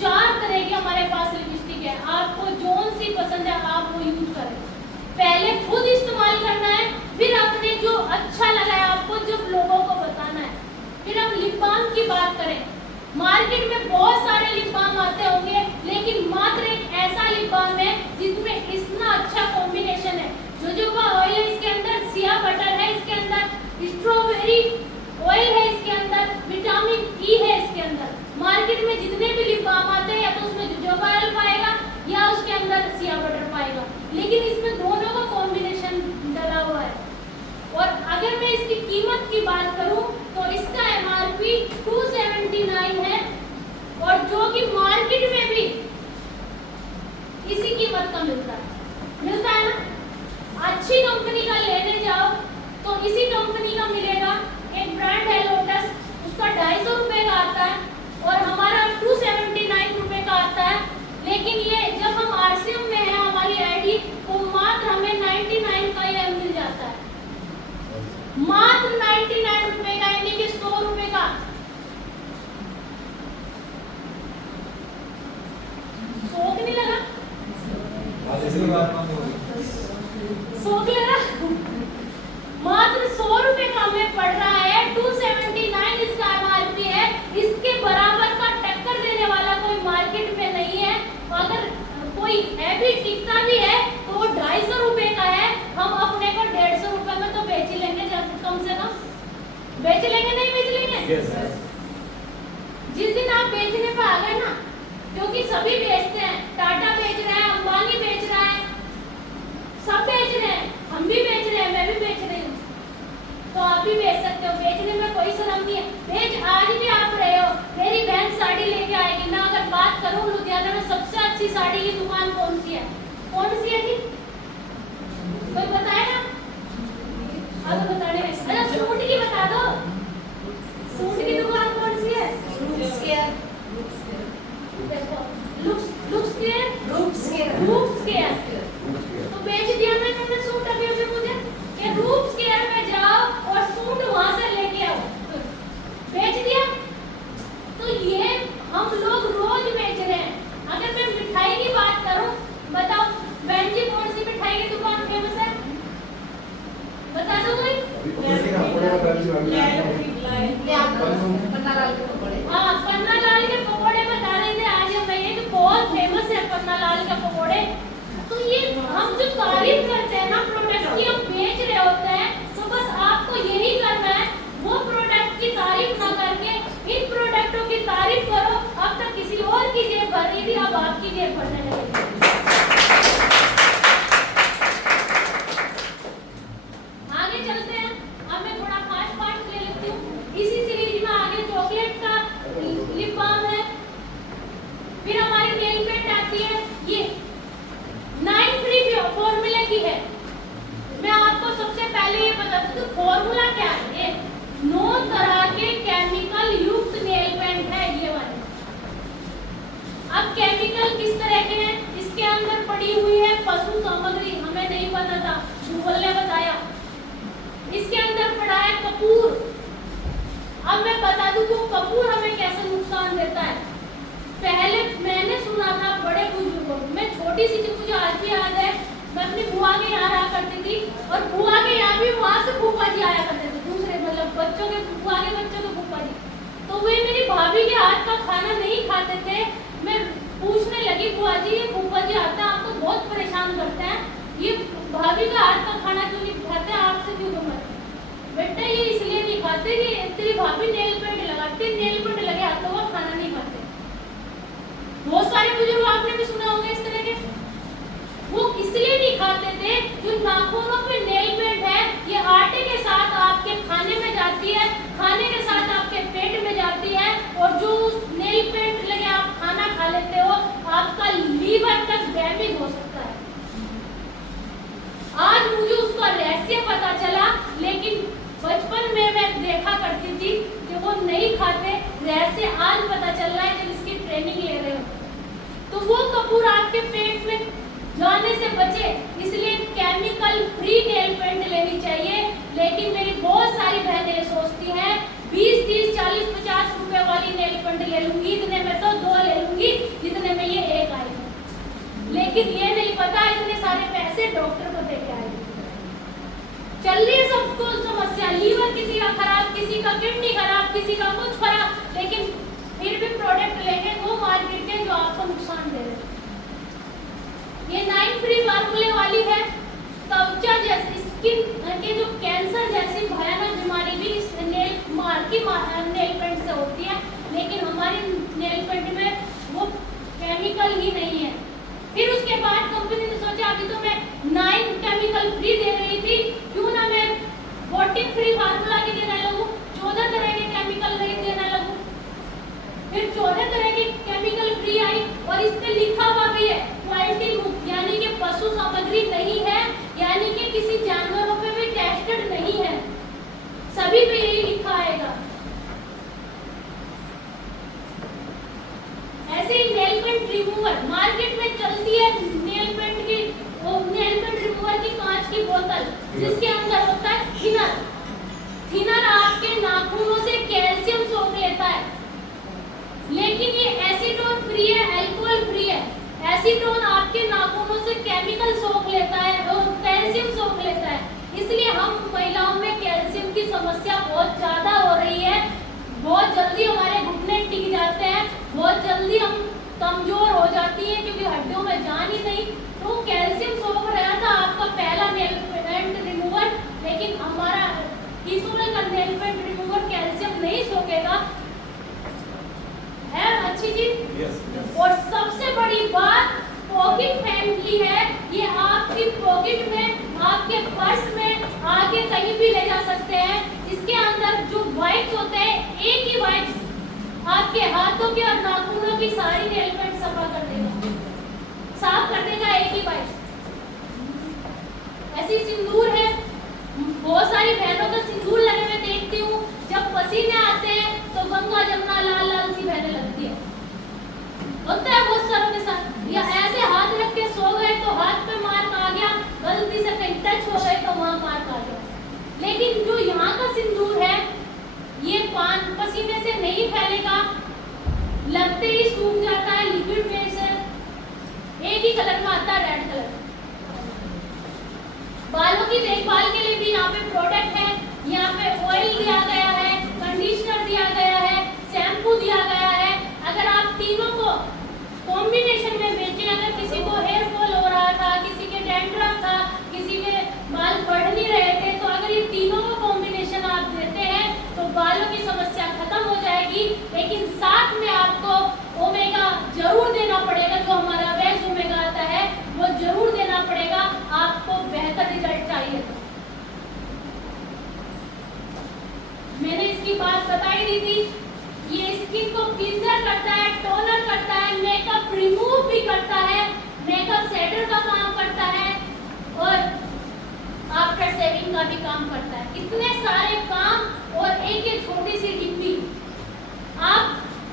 4 तरह की हमारे पास लिपस्टिक है, आपको जोन सी पसंद है आप वो यूज करें। पहले खुद इस्तेमाल करना है, फिर अपने जो अच्छा लगा है आपको जो लोगों को बताना है। फिर हम लिप बाम की बात करें, मार्केट में बहुत सारे लिप बाम आते होंगे, लेकिन मात्र एक ऐसा लिप बाम है जिसमें इतना अच्छा कॉम्बिनेशन है। जोजोबा ऑयल है इसके अंदर, सिया बटर है इसके अंदर, स्ट्रॉबेरी ऑयल है इसके अंदर, विटामिन ई है इसके अंदर। मार्केट में जितने भी लिप बाम आते हैं या तो उसमें जोजोबा ऑयल पाएगा या उसके अंदर सिया बटर पाएगा, लेकिन इसमें दोनों का कॉम्बिनेशन डला हुआ है। और अगर मैं इसकी कीमत की बात करूं तो इसका एमआरपी 279 है, और जो कि मार्केट में भी इसी कीमत का मिलता है ना। अच्छी कंपनी का लेने जाओ तो इसी कंपनी का मिलेगा। एक ब्रांड है लोटस, उसका 250 रुपए का आता है और हमारा 279 रुपए का आता है। लेकिन ये जब हम आरसीएम में है हमारी आईडी, तो मात्र हमें 99 का ये मिल जाता है, मात्र 99 रुपए का, यानी कि 100 रुपए का। शौक नहीं लगा? शौक लगा? मात्र 100 रुपए का हमें पड़ रहा है, 279 इसका एमआरपी है। इसके बराबर का टक्कर देने वाला कोई मार्केट में नहीं है। अगर कोई है भी, टिकता भी है तो वो 250 रुपए का है। हम अपने को 150 रुपए में तो बेच ही लेंगे, कम से कम बेच लेंगे, नहीं बेच लेंगे? जिस दिन आप बेचने पर आ गए ना, क्योंकि सभी बेचते हैं, टाटा बेच रहा है, अंबानी बेच रहा है, सब बेच रहे हैं, हम भी बेच रहे हैं, मैं भी बेच रही हूँ, तो आप भी बेच सकते हो। बेचने में कोई शर्म नहीं है। बेच आज भी आप रहे हो, मेरी बहन साड़ी लेके आएगी। मैं अगर बात करूँ लुधियाना में सबसे अच्छी साड़ी की दुकान कौन सी है? कौन सी है जी? कोई बताएगा? आप तो बताने में, अरे सूट की बता दो, सूट की दुकान कौन सी है? Looks care. तो बेच दिया मैंने सूट अभी मुझे कि लुक्स केयर में जाओ और सूट वहां से लेके आओ, बेच दिया। तो ये हम लोग रोज बेच रहे हैं। अगर मैं मिठाई की बात करूं, बताओ बहन जी कौन सी मिठाई की दुकान फेमस है? बता दो कोई। हाँ, पन्नालाल के पकौड़े बता रहे थे आज भैया कि बहुत फेमस है पन्नालाल के पकौड़े। तो ये हम जो तारीफ करते हैं ना प्रोडक्ट की, हम बेच रहे होते हैं, तो बस आपको यही करना है, वो प्रोडक्ट की तारीफ ना करके इन प्रोडक्टों की तारीफ करो। अब तक किसी और की जेब भर रही थी, अब आपकी जेब भरने लगेगी। आगे चलते हैं, अब मैं थोड़ा फास्ट फास्ट ले लेती हूँ। इसी सीरीज में आगे चॉकलेट का लिप बाम है, फिर हमारी नेल पेंट आती है, ये 9 फ्री फॉर्मूले की है। मैं आपको सबसे पहले ये बता दूं कि फॉर्मूला क्या है। ये 9 तरह के केमिकल युक्त नेल पेंट है ये वाले। अब केमिकल किस तरह के हैं? इसके अंदर पड़ी हुई है पशु सामग्री, हमें नहीं पता था, गूगल ने बताया। इसके अंदर पड़ा है कपूर। अब मैं बता दूं वो कपूर हमें कैसे नुकसान देता है। पहले मैंने सुना था बड़े बुजुर्गों, मैं छोटी सी थी, मुझे आज भी याद है, मैं अपनी बुआ के यहाँ रहा करती थी और बुआ के यहाँ भी वहाँ से फूफा जी आया करते थे, दूसरे मतलब बच्चों के, बुआ के बच्चों के फूफा जी। तो वे मेरी भाभी के हाथ का खाना नहीं खाते थे। मैं पूछने लगी, बुआ जी ये फूफा जी आते हैं आपको बहुत परेशान करते हैं, ये भाभी का हाथ का खाना क्यों नहीं खाते, आपसे क्यों दूर? बेटा ये इसलिए नहीं खाते कि तेरी भाभी नेल पेंट लगाती, नेल पेंट लगे हाथों का खाना नहीं खाते। बहुत सारे बुजुर्ग आपने भी सुना होगा इस तरह के। वो इसलिए नहीं खाते थे, जो नाखूनों पे नेल पेंट है, ये आटे के साथ आपके खाने में जाती है, खाने के साथ आपके पेट में जाती है, और जो उस नेल पेंट लगे आप खाना खा लेते हो, आपका लीवर तक डैमेज हो सकता है। आज मुझे उसका रहस्य पता चला, लेकिन बचपन में मैं देखा करती थी कि वो नहीं खाते। रहस्य आज पता चल रहा है जब इसकी ट्रेनिंग ले रहे हो। तो वो कपूर आपके पेट में जाने से बचे, इसलिए केमिकल फ्री नेल पेंट लेनी चाहिए। लेकिन मेरी बहुत सारी बहनें ये सोचती हैं 20, 30, 40, 50 रुपए वाली नेल पेंट ले लूंगी, इतने में तो 2 ले लूंगी जितने में ये 1 आएगी। लेकिन ये नहीं पता इतने सारे पैसे डॉक्टर को दे के आएगी। चल रही है सबको समस्या, लीवर किसी का खराब, किसी का किडनी खराब, किसी का कुछ खराब, लेकिन फिर भी प्रोडक्ट लेंगे वो मार्केट के जो आपको नुकसान दे रहे। ये 9 फ्री फार्मूले वाली है। त्वचा जैसी, स्किन के जो कैंसर जैसी भयानक बीमारी भी इस नेल पेंट से होती है, लेकिन हमारी नेल पेंट में वो केमिकल ही नहीं है। फिर उसके बाद कंपनी ने सोचा अभी तो मैं 9 केमिकल फ्री दे रही थी, क्यों ना मैं 14 फ्री फार्मूला की देने लगूं, 14 तरह के केमिकल रहित देने लगूं। फिर 14 तरह की केमिकल फ्री आई और इस पे लिखा हुआ भी है क्वालिटी मुक्त, यानी कि पशु सामग्री नहीं है, यानी कि किसी जानवरों पे भी टेस्टेड नहीं है, सभी पे यही लिखा आएगा। ऐसे ही नेल पेंट रिमूवर मार्केट में चलती है, नेल पेंट रिमूवर की कांच की बोतल, जिसके अंदर होता है थिनर। थिनर आपके नाखूनों से कैल्शियम सोख लेता है, लेकिन ये एसीटोन फ्री है, अल्कोहल फ्री है। एसीटोन आपके नाखूनों से केमिकल सोख लेता है और कैल्शियम सोख लेता है, इसलिए हम महिलाओं में कैल्शियम की समस्या बहुत ज्यादा हो रही है। बहुत जल्दी हमारे घुटने टिक जाते हैं, बहुत जल्दी हम कमजोर हो जाती है क्योंकि हड्डियों में जान ही नहीं। तो कैल्शियम सोख रहा था आपका पहला नेल पेंट रिमूवर, लेकिन हमारा टिशूल का नेल पेंट रिमूवर कैल्शियम नहीं सोखेगा। है अच्छी चीज। yes. और सबसे बड़ी बात पॉकेट फ्रेंडली है, ये आपकी पॉकेट में, आपके पर्स में, आगे कहीं भी ले जा सकते हैं। इसके अंदर जो वाइप्स होते हैं, एक ही वाइप्स आपके हाथों के और नाखूनों की सारी नेल पेंट सफा कर देगा, साफ कर देगा एक ही वाइप्स। ऐसी सिंदूर है, बहुत सारी बहनों का सिंदूर लगे मैं देखती हूँ, जब पसीने आते हैं तो गंगा जमुना लाल लाल सी बहने लगती है। होता है बहुत सारों के साथ, या ऐसे हाथ रख के सो गए तो हाथ पे मार्क आ गया, गलती से कहीं टच हो गए तो वहां मार्क आ गया। लेकिन जो यहाँ का सिंदूर है, ये पसीने से नहीं फैलेगा, लगते ही सूख जाता है, लिक्विड बेस है, एक ही कलर में आता है, रेड कलर। बालों की देखभाल के लिए भी यहाँ पे प्रोडक्ट है, यहाँ पे ऑयल दिया गया है, कंडीशनर दिया गया है, शैम्पू दिया गया है। अगर आप तीनों को कॉम्बिनेशन में बेचें, अगर किसी को हेयर फॉल हो रहा था, किसी के डैंड्रफ था, किसी के बाल बढ़ नहीं रहे थे, तो अगर ये तीनों को कॉम्बिनेशन आप देते हैं तो बालों की समस्या खत्म हो जाएगी। लेकिन साथ में आपको ओमेगा जरूर देना पड़ेगा, जो हमारा वेज ओमेगा आता है वो जरूर देना पड़ेगा, आपको बेहतर रिजल्ट चाहिए तो। मैंने इसकी बात बताई दी थी, ये स्किन को क्लींजर करता है, टोनर करता है, मेकअप रिमूव भी करता है, मेकअप सेटर का काम करता है और आफ्टर सेविंग का भी काम करता है। इतने सारे काम और एक एक छोटी सी डिब्बी। आप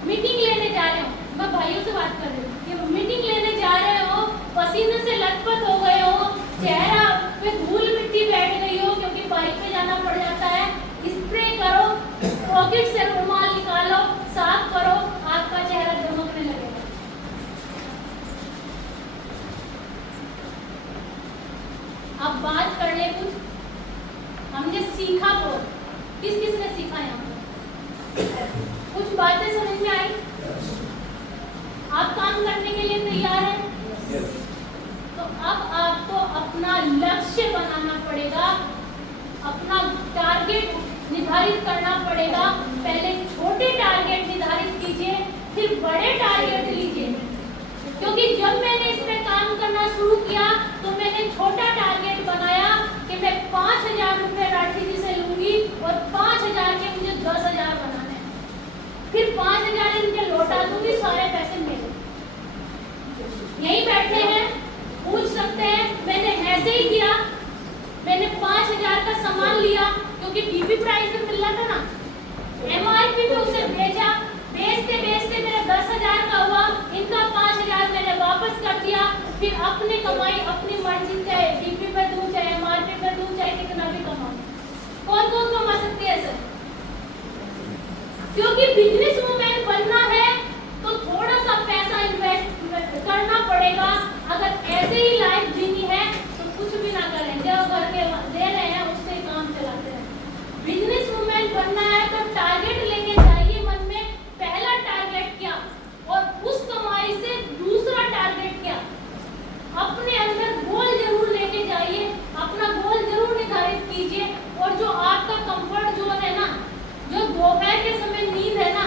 मीटिंग लेने जा रहे हो, मैं भाइयों से बात कर रही हूँ, कि मीटिंग लेने जा रहे हो, पसीने से लथपथ हो गए हो, चेहरा पे धूल मिट्टी बैठ गई हो क्योंकि बाइक पे जाना पड़ पॉकेट से रुमाल निकालो, साफ करो, आपका चेहरा चमकने लगेगा। अब बात कर ले कुछ हमने सीखा बहुत, किस किस ने सीखा यहाँ पर? कुछ बातें समझ में आई? आप काम करने के लिए तैयार हैं? तो अब आपको अपना लक्ष्य बनाना पड़ेगा, अपना टारगेट निर्धारित करना पड़ेगा। पहले छोटे टारगेट निर्धारित कीजिए, फिर बड़े टारगेट लीजिए। क्योंकि जब मैंने इस पे काम करना शुरू किया तो मैंने छोटा टारगेट बनाया कि मैं 5,000 रुपये राठी जी से लूंगी और 5,000 के मुझे 10,000 बनाने हैं, फिर 5,000 इनके लौटा दूंगी, सारे पैसे मेरे। यहीं बैठे हैं, पूछ सकते हैं मैंने ऐसे ही किया। मैंने 5,000 का सामान लिया क्योंकि बीपी प्राइस में मिल रहा था ना, एमआरपी पे उसे बेचा, बेचते बेचते मेरा 10,000 का हुआ, इनका 5,000 मैंने वापस कर दिया। फिर अपनी कमाई अपनी मर्जी, चाहे बीपी पे दूं, चाहे एमआरपी पे दूं, चाहे कितना भी कमाऊं। कौन कौन कमा सकती है सर? क्योंकि बिजनेस वूमेन बनना है तो थोड़ा सा पैसा इन्वेस्ट करना पड़ेगा। अगर ऐसे ही लाइफ जीनी है तो कुछ भी ना करें, जो घर के दे रहे हैं उससे काम चलाते हैं। बिजनेस वूमेन बनना है तो टारगेट लेके जाइए मन में, पहला टारगेट क्या और उस कमाई से दूसरा टारगेट क्या। अपने अंदर गोल जरूर लेके जाइए, अपना गोल जरूर निर्धारित कीजिए। और जो आपका कंफर्ट जोन है ना, जो दोपहर के समय नींद है ना,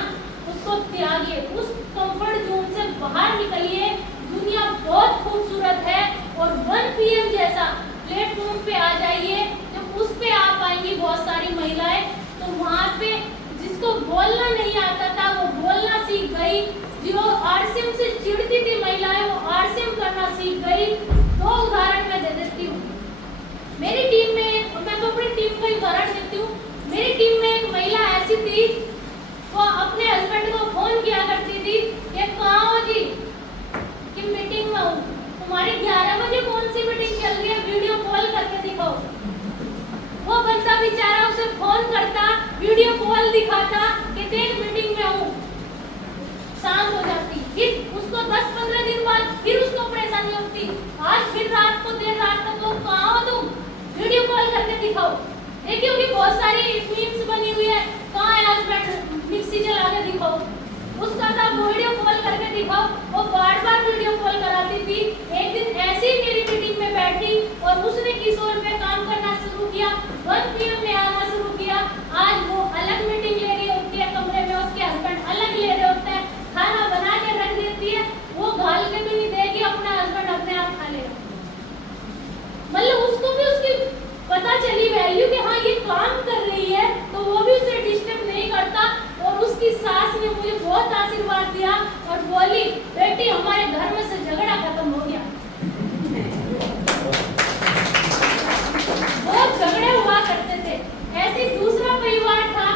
उसको त्यागिए, उस कंफर्ट जोन से बाहर निकलिए। दुनिया बहुत खूबसूरत है और 1 PM जैसा प्लेटफॉर्म पे आ जाइए। जब उस पे आ पाएंगी बहुत सारी महिलाएं, तो वहाँ पे जिसको बोलना नहीं आता था वो बोलना सीख गई, जो आरसीएम से चिढ़ती थी महिलाएं वो आरसीएम करना सीख गई। 2 उदाहरण मैं दे देती हूँ। मेरी टीम में, मैं तो अपनी टीम का उदाहरण देती हूँ, मेरी टीम में एक महिला ऐसी थी, वो अपने हस्बैंड को फोन किया करती थी, ये कहाँ हो जी, कि मीटिंग में हूँ, तुम्हारी 11 बजे कौन सी मीटिंग चल रही है, वीडियो कॉल करके दिखाओ। वो बंदा बेचारा उसे फोन करता, वीडियो कॉल दिखाता कि देख मीटिंग में हूँ, शांत हो जाती। फिर उसको 10-15 दिन बाद फिर उसको परेशानी होती, आज फिर रात को देर रात तक वो कहाँ हो तुम, वीडियो कॉल करके दिखाओ। देखिए उनकी बहुत सारी मीम्स बनी हुई है, कहाँ है हस्बैंड, मिक्सी चला के दिखाओ, उसका था वीडियो कॉल करके दिखाओ। वो बार-बार वीडियो कॉल कराती थी। एक दिन ऐसे ही मेरी मीटिंग में बैठी और उसने किशोर पे काम करना शुरू किया, 1 PM में आना शुरू किया। आज वो अलग मीटिंग ले रही होती है कमरे में, उसके हस्बैंड अलग ले रहे होते हैं, खाना बना के रख देती है, वो गाल के भी नहीं देगी, अपना हस्बैंड अपने आप खा लेगा। मतलब उसको भी उसकी पता चली वैल्यू कि हाँ ये काम कर रही है, तो वो भी उसे डिस्टर्ब नहीं करता। और उसकी सास ने मुझे बहुत आशीर्वाद दिया और बोली, बेटी हमारे घर में से झगड़ा खत्म हो गया। बहुत झगड़े हुआ करते थे। ऐसे दूसरा परिवार था,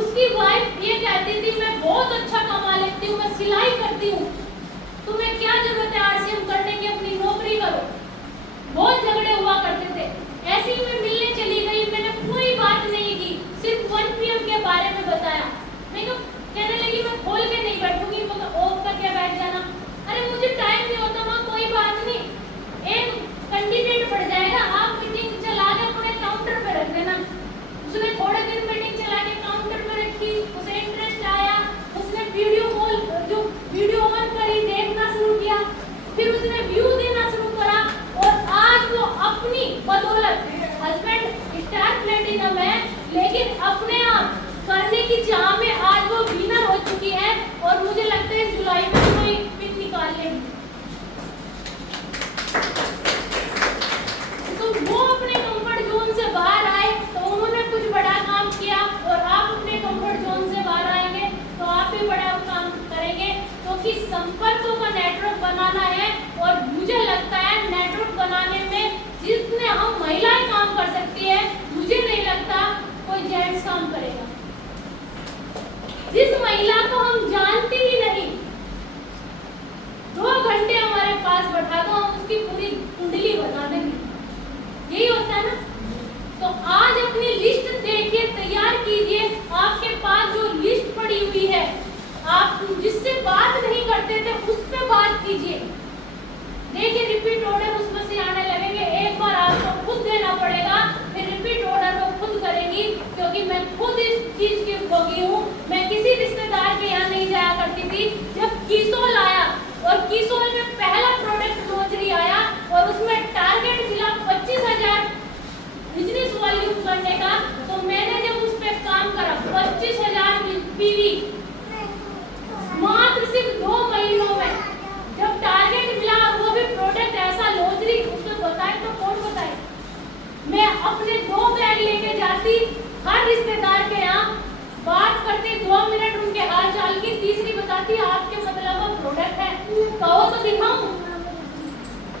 उसकी वाइफ ये कहती थी मैं बहुत अच्छा कमा लेती हूँ, मैं सिलाई करती हूँ, तुम्हें क्या जरूरत है आरसीएम करने की, अपनी नौकरी करो। बहुत झगड़े हुआ करते थे। ऐसे ही मैं मिलने चली गई, मैंने कोई बात नहीं की, सिर्फ 1 PM के बारे में बताया। मैं कहने लगी मैं खोल के नहीं बैठूंगी, तो ऑफ करके बैठ जाना। अरे मुझे टाइम नहीं होता माँ, कोई बात नहीं, एक कैंडिडेट बढ़ जाएगा, आप मीटिंग चला के अपने काउंटर पे रख देना। उसने थोड़े दिन मीटिंग चला के काउंटर पे रखी, उसे इंटरेस्ट आया, उसने वीडियो कॉल जो वीडियो ऑन करी, देखना शुरू किया, फिर उसने व्यू देना शुरू करा। और आज वो अपनी बदौलत, हस्बैंड स्टार प्लेटिनम है, लेकिन अपने आप करने की चाह में आज वो विनर हो चुकी है। और मुझे लगता है जुलाई में कोई पिक निकाल लेगी। तो वो अपने कंफर्ट जोन से बाहर आए तो उन्होंने कुछ बड़ा काम किया, और आप अपने कंफर्ट जोन से बाहर आएंगे तो आप भी बड़ा काम करेंगे। क्योंकि संपर्कों का नेटवर्क बनाना है, और मुझे लगता है नेटवर्क बनाने में जितने हम महिलाएं काम कर सकती है, मुझे नहीं लगता कोई जेंट्स काम करेगा। जिस महिला को हम जानती ही नहीं, करती थी। जब कीसोल आया और कीसोल में पहला प्रोडक्ट लोजरी आया और उसमें टारगेट मिला 25,000 बिजनेस वॉल्यूम करने का, तो मैंने जब उस पर काम करा 25,000 पीवी मात्र सिर्फ 2 महीनों में जब टारगेट मिला, और वो भी प्रोडक्ट ऐसा लोजरी, उसको बताए तो कौन बताए। मैं अपने 2 बैग लेके जाती हर रिश्तेदार के यहाँ, बात करती 2 मिनट उनके हाल चाल की, तीसरी बताती आपके मतलब वो प्रोडक्ट है, कहो तो दिखाऊं।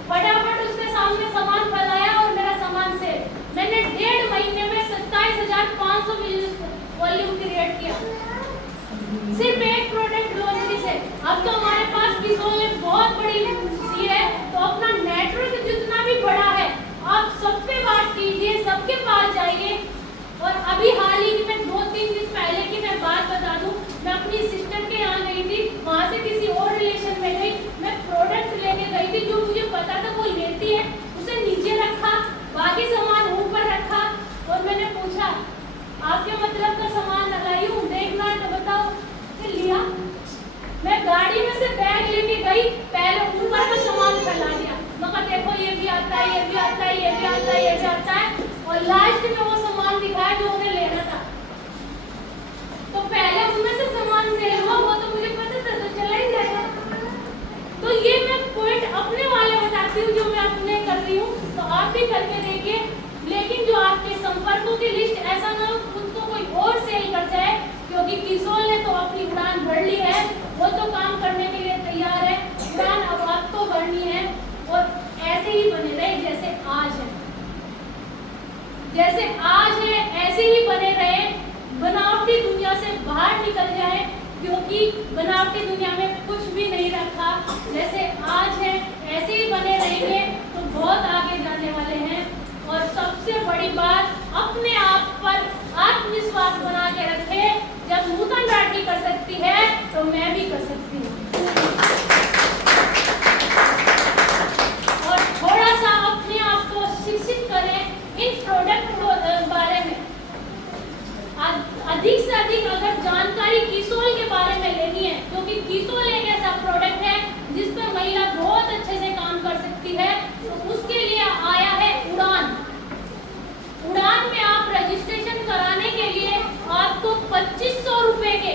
फटाफट उसके सामने सामान फैलाया और मेरा सामान से मैंने 1.5 महीने में 27,500 बिजनेस वॉल्यूम क्रिएट किया, सिर्फ एक प्रोडक्ट लोजरी से। अब तो हमारे पास कीसोल में बहुत बड़ी सी है, तो अपना नेटवर्क जितना भी बड़ा है आप सब पे बात कीजिए, सबके पास जाइए। और अभी हाल ही में 2-3 दिन पहले की मैं बात बता दूं, मैं अपनी सिस्टर के यहाँ गई थी, वहाँ से किसी और रिलेशन में गई, मैं प्रोडक्ट लेके गई थी, जो मुझे पता था वो लेती है, उसे नीचे रखा, बाकी सामान ऊपर रखा, और मैंने पूछा आपके मतलब का सामान लाई हूँ, देखना तो बताओ। लिया, मैं गाड़ी में से बैग लेके गई, पहले ऊपर का सामान फैला दिया, मगर देखो ये भी आता है, ये भी आता है, ये भी आता है, ये भी आता है, और लास्ट में वो सामान दिखाया जो उन्हें लेना था। तो पहले उनमें से सामान सेल हुआ, वो तो मुझे पता था, तो चला ही जाएगा। तो ये मैं पॉइंट अपने वाले बताती हूँ जो मैं अपने कर रही हूँ, तो आप भी करके देखिए। लेकिन जो आपके संपर्कों की लिस्ट ऐसा ना हो उनको कोई और सेल कर जाए, क्योंकि कीसोल ने तो अपनी उड़ान भर ली है, वो तो काम करने के लिए तैयार है, उड़ान अब आपको भरनी है। और ऐसे ही बने रहे जैसे आज है, जैसे आज है ऐसे ही बने रहे, बनावटी दुनिया से बाहर निकल जाए, क्योंकि बनावटी दुनिया में कुछ भी नहीं रखा, जैसे आज है ऐसे ही बने रहेंगे तो बहुत आगे जाने वाले हैं। और सबसे बड़ी बात, अपने आप पर आत्मविश्वास बना के रखे, जब नूतन राठी कर सकती है तो मैं भी कर सकती हूँ। और थोड़ा सा अपने आप को शिक्षित करें इन प्रोडक्ट बारे में, अधिक से अधिक अगर जानकारी कीसोल के बारे में लेनी है, क्योंकि कीसोल एक ऐसा प्रोडक्ट है जिस पर महिला बहुत अच्छे से काम कर सकती है, तो उसके लिए आया है उड़ान। उड़ान में आप रजिस्ट्रेशन कराने के लिए आपको 2500 रुपए के,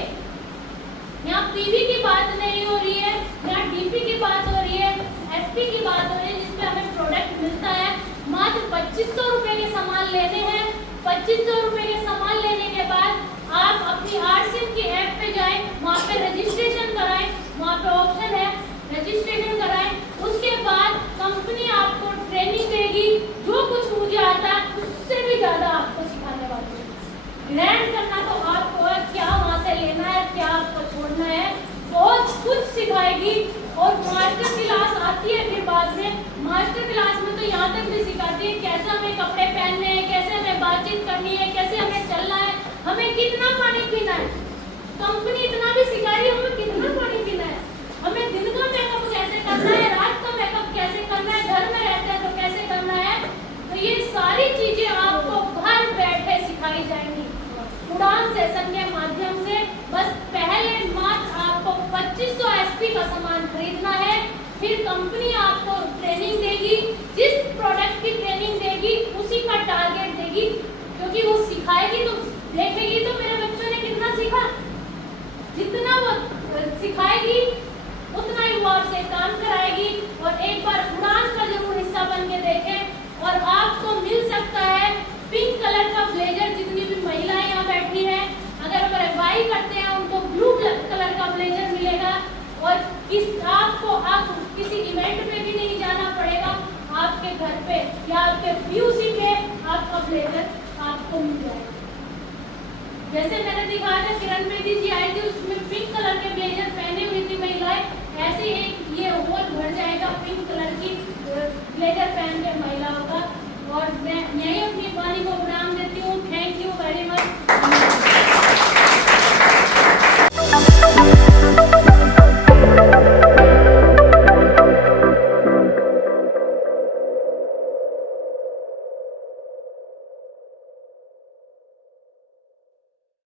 यहाँ पीवी की बात नहीं हो रही है, यहाँ डीपी की बात हो रही है, एसपी की बात हो रही है, जिसपे हमें प्रोडक्ट मिलता है, मात्र 2500 रुपए के सामान लेने हैं। 2500 रुपए के सामान लेने के बाद आप अपनी आरसीएम की ऐप पे जाएं, वहाँ पे रजिस्ट्रेशन कराएं, वहाँ पे ऑप्शन है रजिस्ट्रेशन कराएं। उसके बाद कंपनी आपको ट्रेनिंग देगी, जो कुछ मुझे आता है उससे भी ज्यादा आपको सिखाने वाली है। लैंड करना तो आपको है, क्या वहाँ से लेना है, क्या आपको छोड़ना है, बहुत कुछ सिखाएगी। और मास्टर क्लास आती है फिर बाद में, मास्टर क्लास में तो यहाँ तक भी सिखाती है कैसे हमें कपड़े पहनने हैं, कैसे हमें बातचीत करनी है, कैसे हमें चलना है, हमें कितना पानी पीना है। कंपनी इतना भी सिखा रही है हमें कितना पानी पीना है, हमें दिन का मेकअप कैसे करना है, रात का मेकअप कैसे करना है, घर में रहते हैं तो कैसे करना है। तो ये सारी चीजें आपको घर बैठे सिखाई जाएंगी उड़ान सेशन के माध्यम से। बस पहले मात्र आपको 2500 एसपी का सामान खरीदना है, फिर कंपनी आपको ट्रेनिंग देगी, जिस प्रोडक्ट की ट्रेनिंग देगी उसी का टारगेट देगी, क्योंकि वो सिखाएगी तो देखेगी तो मेरे बच्चों ने कितना सीखा, जितना वो सिखाएगी उतना ही वो आपसे काम कराएगी। और एक बार उड़ान का जरूर हिस्सा बन के देखें। और आपको मिल सकता है पिंक कलर का ब्लेजर, जितनी भी महिलाएं यहाँ बैठी हैं, अगर हम अगवाई करते हैं उनको ब्लू कलर का ब्लेजर मिलेगा। और आपको आप किसी इवेंट पे भी नहीं जाना पड़ेगा, आपके घर पे या आपके पीयूसी पे आपका ब्लेजर आपको मिल जाएगा। जैसे मैंने दिखाया था, किरण बेदी जी आई थी, उसमें पिंक कलर के ब्लेजर पहने हुई थी महिलाएं, ऐसे एक ये हॉल भर जाएगा पिंक कलर की ब्लेजर पहन के महिलाओं का। और मैं यही अपनी वाणी को